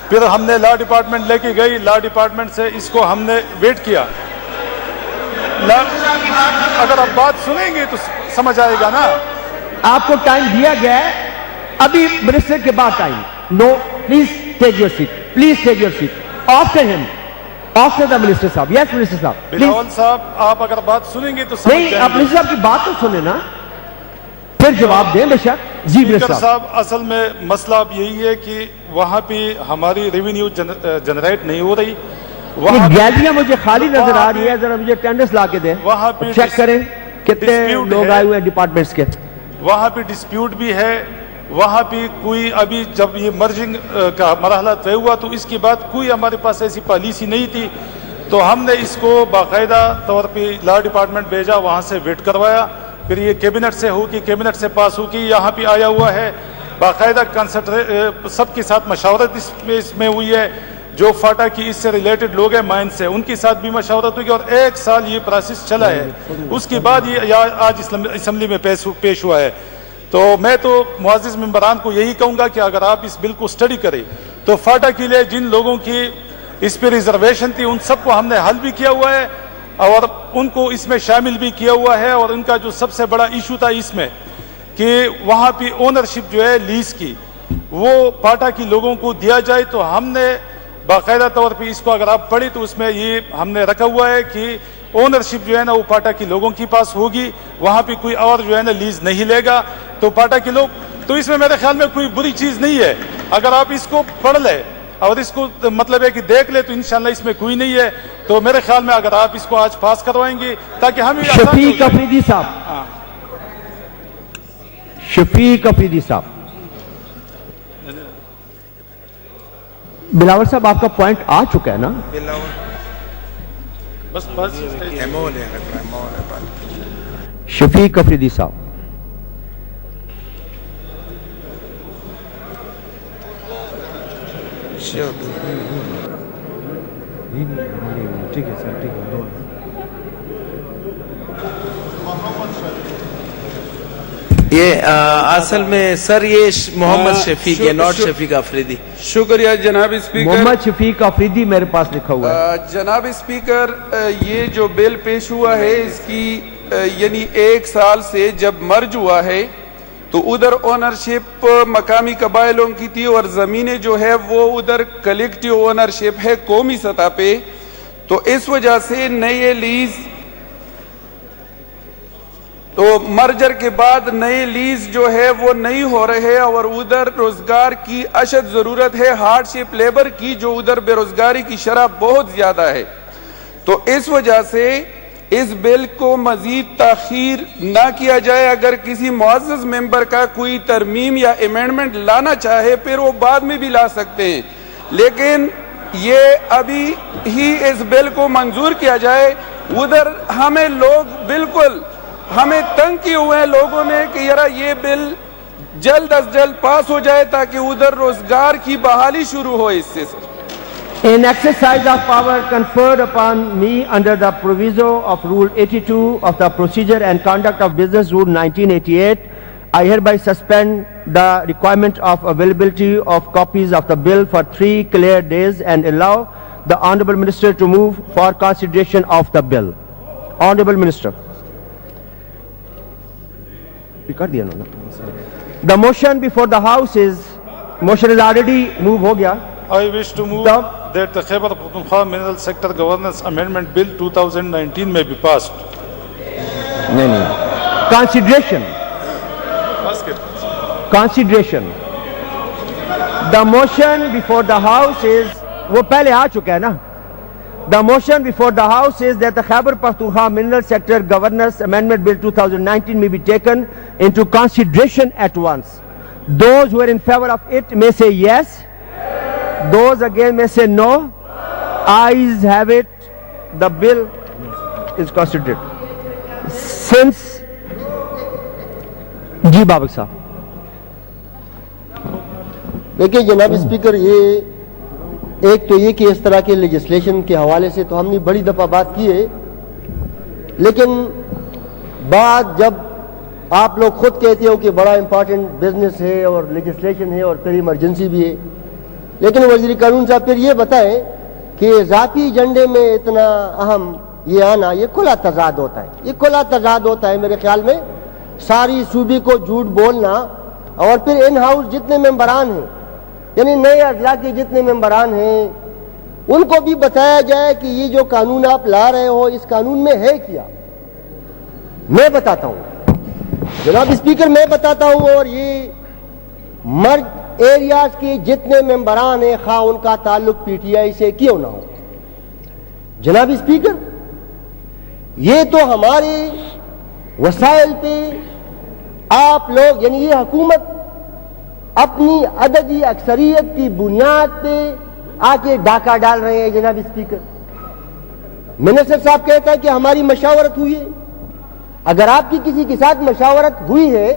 پھر ہم نے لا ڈپارٹمنٹ لے کے گئی. لا ڈپارٹمنٹ سے اس کو ہم نے ویٹ کیا. اگر آپ بات سنیں گے تو سمجھ آئے گا نا. آپ کو ٹائم دیا گیا ہے ابھی منسٹر کے بعد time. No please take your seat after ہم آفٹر دا منسٹر صاحب. یس منسٹر صاحب بلاول صاحب آپ اگر بات سنیں گے تو سمجھ نہیں. آپ منسٹر صاحب کی بات تو سنیں نا پھر جواب دیں بے شک. جی منسٹر صاحب اصل میں مسئلہ اب یہی ہے کہ وہاں پہ ہماری ریونیو جنریٹ نہیں ہو رہی یہ گیلریاں مجھے خالی نظر آ رہی ہے, ذرا مجھے اٹینڈنس لا کے دیں, وہاں پہ چیک کریں کتنے لوگ آئے ہوئے ہیں ڈپارٹمنٹس کے. وہاں پہ ڈسپیوٹ بھی ہے, وہاں پہ کوئی ابھی جب یہ مرجنگ کا مرحلہ طے ہوا تو اس کے بعد کوئی ہمارے پاس ایسی پالیسی نہیں تھی, تو ہم نے اس کو باقاعدہ طور پہ لا ڈپارٹمنٹ بھیجا, وہاں سے ویٹ کروایا, پھر یہ کیبنٹ سے ہو کی کیبنٹ سے پاس ہو کی یہاں پہ آیا ہوا ہے. باقاعدہ سب کے ساتھ مشاورت اس میں ہوئی ہے, جو فاٹا کی اس سے ریلیٹڈ لوگ ہیں مائن سے, ان کے ساتھ بھی مشاورت ہوئی, اور 1 سال یہ پروسیس چلا ہے. اس کے بعد یہ آج اسمبلی میں پیش ہوا ہے. تو میں تو معزز ممبران کو یہی کہوں گا کہ اگر آپ اس بل کو سٹڈی کریں تو فاٹا کے لیے جن لوگوں کی اس پہ ریزرویشن تھی ان سب کو ہم نے حل بھی کیا ہوا ہے, اور ان کو اس میں شامل بھی کیا ہوا ہے. اور ان کا جو سب سے بڑا ایشو تھا اس میں کہ وہاں پہ اونرشپ جو ہے لیز کی وہ پاٹا کی لوگوں کو دیا جائے, تو ہم نے باقاعدہ طور پہ اس کو اگر آپ پڑھی تو اس میں یہ ہم نے رکھا ہوا ہے کہ اونرشپ جو ہے نا وہ پاٹا کی لوگوں کے پاس ہوگی, وہاں پہ کوئی اور جو ہے نا لیز نہیں لے گا. تو پاٹا کے لوگ, تو اس میں میرے خیال میں کوئی بری چیز نہیں ہے, اگر آپ اس کو پڑھ لیں اور اس کو مطلب ہے کہ دیکھ لے تو انشاءاللہ اس میں کوئی نہیں ہے. تو میرے خیال میں اگر آپ اس کو آج پاس کروائیں گے تاکہ ہم شفیق افریدی صاحب, شفیق افریدی صاحب, بلاول صاحب آپ کا پوائنٹ آ چکا ہے نا؟ شفیق افریدی صاحب. ٹھیک ہے سر, ٹھیک ہے. یہ اصل میں سر یہ محمد شفیق ہے, ناٹ شفیق افریدی. شکریہ جناب اسپیکر. محمد شفیق افریدی میرے پاس لکھا ہوا ہے. جناب اسپیکر, یہ جو بل پیش ہوا ہے اس کی یعنی 1 سال سے جب مرج ہوا ہے تو ادھر اونرشپ مقامی قبائلوں کی تھی اور زمینیں جو ہے وہ ادھر کلیکٹیو اونرشپ ہے قومی سطح پہ, تو اس وجہ سے نئے لیز, تو مرجر کے بعد نئے لیز جو ہے وہ نہیں ہو رہے, اور ادھر روزگار کی اشد ضرورت ہے, ہارڈ شپ لیبر کی, جو ادھر بے روزگاری کی شرح بہت زیادہ ہے. تو اس وجہ سے اس بل کو مزید تاخیر نہ کیا جائے. اگر کسی معزز ممبر کا کوئی ترمیم یا امینڈمنٹ لانا چاہے پھر وہ بعد میں بھی لا سکتے ہیں, لیکن یہ ابھی ہی اس بل کو منظور کیا جائے. ادھر ہمیں لوگ بالکل ہمیں تنگ کیے ہوئے ہیں لوگوں نے کہ یار یہ بل جلد از جلد پاس ہو جائے تاکہ ادھر روزگار کی بحالی شروع ہو. اس سے In exercise of power conferred upon me under the proviso of Rule 82 of the Procedure and Conduct of Business Rule 1988, I hereby suspend the requirement of availability of copies of the bill for 3 clear days and allow the Honorable Minister to move for consideration of the bill. Honorable Minister. The motion before the House is, motion is already moved ho gaya. I wish to move that the Khyber Pakhtunkhwa Mineral Sector Governance Amendment Bill 2019 may be passed. Consideration. Consideration. The motion before the House is, وہ پہلے آ چکا ہے نا. The motion before the House is that the Khyber Pakhtunkhwa Mineral Sector Governance Amendment Bill 2019 may be taken into consideration at once. Those who are in favor of it may say yes. Those again may say no. Ayes have it. The bill is considered. Since جی بابک صاحب. دیکھیں جناب speaker, یہ ایک تو یہ کہ اس طرح کے لیجسلیشن کے حوالے سے تو ہم نے بڑی دفعہ بات کی ہے, لیکن بات جب آپ لوگ خود کہتے ہو کہ بڑا امپارٹنٹ بزنس ہے اور لیجسلیشن ہے اور پھر ایمرجنسی بھی ہے, لیکن وزیر قانون صاحب پھر یہ بتائیں کہ ذاتی ایجنڈے میں اتنا اہم یہ آنا, یہ کھلا تضاد ہوتا ہے. یہ کھلا تضاد ہوتا ہے میرے خیال میں. ساری صوبے کو جھوٹ بولنا اور پھر ان ہاؤس جتنے ممبران ہیں, یعنی نئے اضلاع کے جتنے ممبران ہیں, ان کو بھی بتایا جائے کہ یہ جو قانون آپ لا رہے ہو اس قانون میں ہے کیا. میں بتاتا ہوں جناب اسپیکر, میں بتاتا ہوں, اور یہ مرد ایریاز کے جتنے ممبران ہیں, خواہ ان کا تعلق پی ٹی آئی سے کیوں نہ ہو, جناب اسپیکر یہ تو ہمارے وسائل پہ آپ لوگ یعنی یہ حکومت اپنی عددی اکثریت کی بنیاد پہ آ کے ڈاکہ ڈال رہے ہیں. جناب اسپیکر منسٹر صاحب کہتا ہے کہ ہماری مشاورت ہوئی ہے. اگر آپ کی کسی کے ساتھ مشاورت ہوئی ہے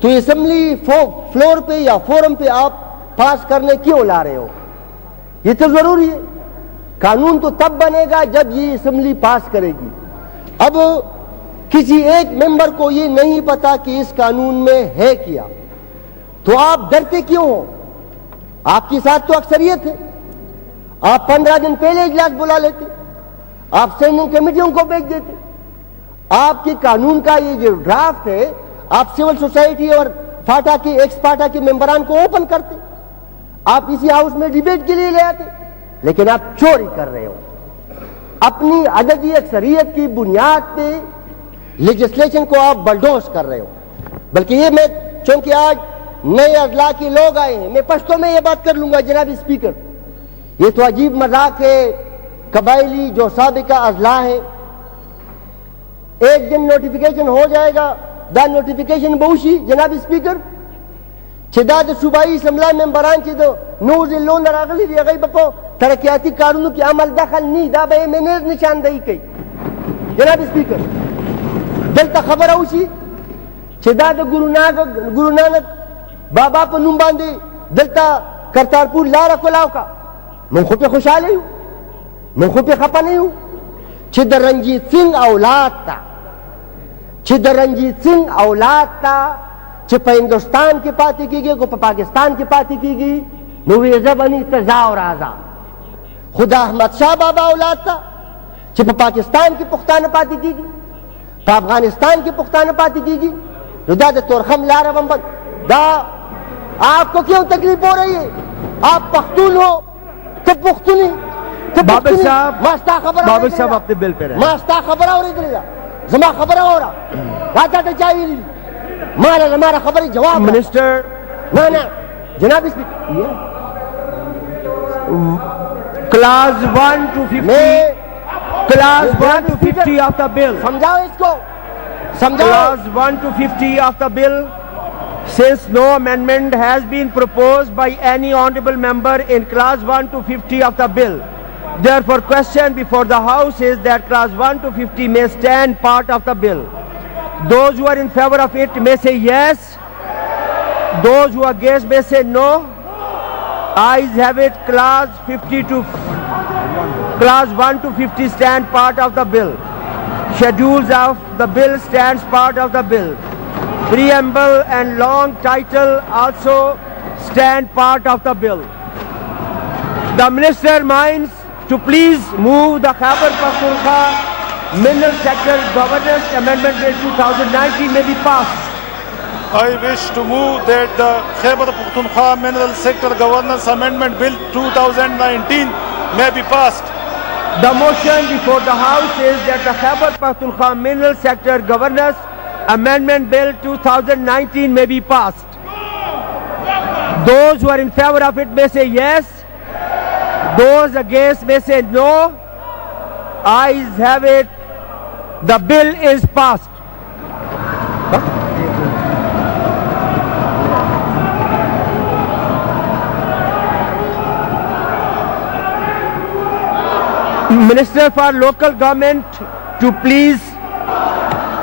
تو اسمبلی فلور پہ یا فورم پہ آپ پاس کرنے کیوں لا رہے ہو؟ یہ تو ضروری ہے. قانون تو تب بنے گا جب یہ اسمبلی پاس کرے گی. اب کسی ایک ممبر کو یہ نہیں پتا کہ اس قانون میں ہے کیا تو آپ ڈرتے کیوں ہو؟ آپ کے ساتھ تو اکثریت ہے. آپ 15 دن پہلے اجلاس بلا لیتے, آپ اسٹینڈنگ کمیٹیوں کو بھیج دیتے. آپ کے قانون کا یہ جو ڈرافٹ ہے آپ سول سوسائٹی اور فاٹا کے ایکس فاٹا کے ممبران کو اوپن کرتے, آپ اسی ہاؤس میں ڈیبیٹ کے لیے لے آتے. لیکن آپ چوری کر رہے ہو. اپنی عددی اکثریت کی بنیاد پہ لیجسلیشن کو آپ بلڈوز کر رہے ہو. بلکہ یہ میں چونکہ آج نئے اضلاع کے لوگ آئے ہیں میں پشتوں میں یہ بات کر لوں گا. جناب اسپیکر یہ تو عجیب مذاق ہے. قبائلی جو سابقہ اضلاع ہیں ایک دن نوٹیفیکیشن ہو جائے گا دا نوٹیفیکیشن بوشی. جناب اسپیکر چھدا د صوبائی اسمبلی ممبران چې د نوز لون راغلي دي هغوی به په ترقیاتي کارونو کې عمل دخل نی دا به منیر نشاندهی کوي. جناب اسپیکر دلته خبره وشي چې دا د ګورو نانک بابا په نوم باندې دلته کرتارپور لاره کولاو کا مونږ خو پې خوشحاله یو, مونږ خو پې خفه نه یو چې د رنجیت سنگھ اولاد ته چې د رنجیت سنگھ اولاد ته چې په ہندوستان کې پاتې کیږي کو په پاکستان کې پاتې کیږي نو ویزه بني تزا او رازا. خدا احمد شاہ بابا اولاد ته چې په پاکستان کې پښتانه پاتې کیږي په افغانستان کې پښتانه پاتې کیږي نو دا د تورخم لاره بمبد. دا آپ کو کیوں تکلیف ہو رہی ہے؟ آپ پختون ہو تو پختونی بابر صاحب اپنے بل پہ رہے ماستا خبر ہو رہی تھی زما خبر ہو رہا راجا تو چاہیے مارا ہمارا خبر جواب منسٹر نا نا جناب class 1 to 50 of the bill. سمجھاؤ اس کو سمجھاؤ. Clause 1 to 50 of the bill. Since no amendment has been proposed by any honorable member in clause 1 to 50 of the bill, therefore question before the House is that clause 1 to 50 may stand part of the bill. Those who are in favor of it may say yes. Those who are against may say no. Ayes have it. Clause 1 to 50 stand part of the bill. Schedules of the bill stands part of the bill. Preamble and long title also stand part of the bill. The minister minds to please move the Khyber Pakhtunkhwa Mineral Sector Governance Amendment Bill 2019 may be passed. I wish to move that the Khyber Pakhtunkhwa Mineral Sector Governance Amendment Bill 2019 may be passed. The motion before the House is that the Khyber Pakhtunkhwa Mineral Sector Governance Amendment Bill 2019 may be passed. Those who are in favor of it may say yes. Those against may say no. Ayes have it. The bill is passed. Minister for Local Government to please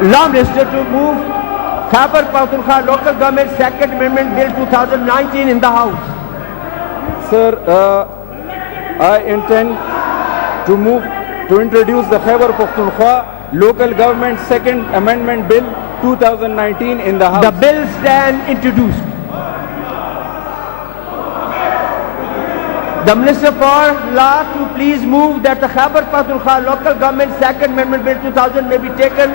Law Minister to move Khyber Pakhtunkhwa Local Government Second Amendment Bill 2019 in the House. Sir, I intend to move to introduce the Khyber Pakhtunkhwa Local Government Second Amendment Bill 2019 in the House. The bill stand introduced. The Minister for Law to please move that the Khyber Pakhtunkhwa Local Government Second Amendment Bill 2000 may be taken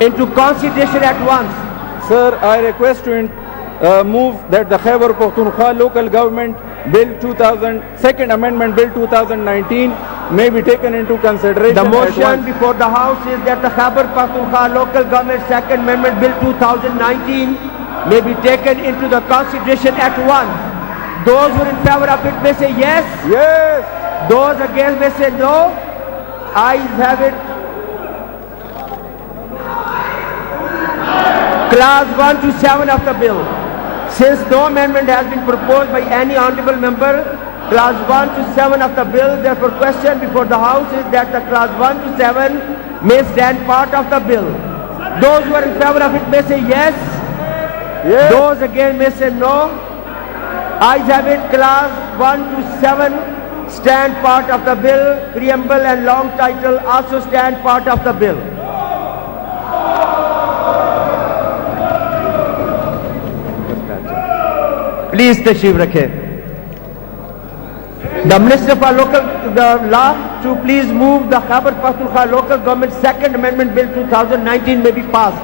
into consideration at once. Sir, I request to move that the Khyber Pakhtunkhwa Local Government Bill 2000 Second Amendment Bill 2019 may be taken into consideration. The motion before the House is that the Khyber Pakhtunkhwa Local Government Second Amendment Bill 2019 may be taken into the consideration at once. Those who are in favor of it may say yes. Yes. Those against may say no. Ayes have it. Clause 1 to 7 of the bill. Since no amendment has been proposed by any honorable member, clause 1 to 7 of the bill, therefore question before the House is that the clause 1 to 7 may stand part of the bill. Those who are in favor of it may say yes. Yes. Those again may say no. Ayes have it. Clause 1 to 7 stand part of the bill. Preamble and long title also stand part of the bill. Please tashrif rakhe. The Minister for the Law to please move the Khyber Pakhtunkhwa Local Government Second Amendment Bill 2019 may be passed.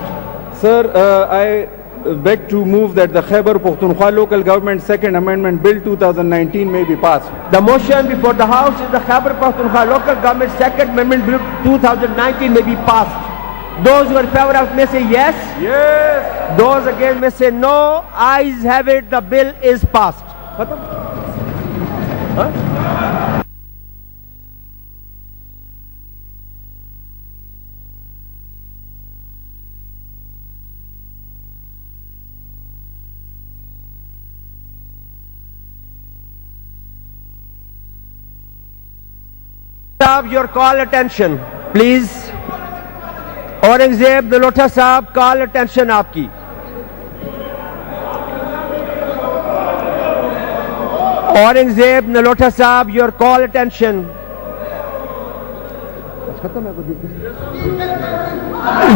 Sir, I beg to move that the Khyber Pakhtunkhwa Local Government Second Amendment Bill 2019 may be passed. The motion before the House is the Khyber Pakhtunkhwa Local Government Second Amendment Bill 2019 may be passed. Those who are in favor of may say yes. Yes. Those again may say no. Ayes have it. The bill is passed. Huh? Sahab, your call attention, please. Aurangzeb Nalota Sahab, call attention aapki. Aurangzeb Nalota Sahab, your call attention.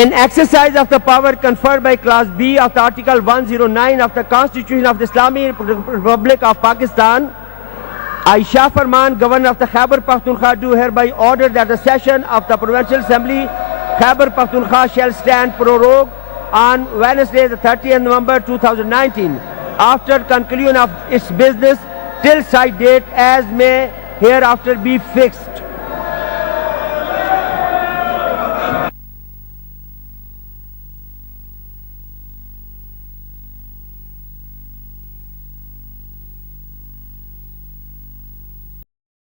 In exercise of the power conferred by Clause B of the Article 109 of the Constitution of the Islamic Republic of Pakistan, I, Shah Farman, Governor of the Khyber Pakhtunkhwa, do hereby order that the session of the Provincial Assembly Khyber Pakhtunkhwa shall stand prorogue on Wednesday, the 30th November 2019, after conclusion of its business till such date as may hereafter be fixed.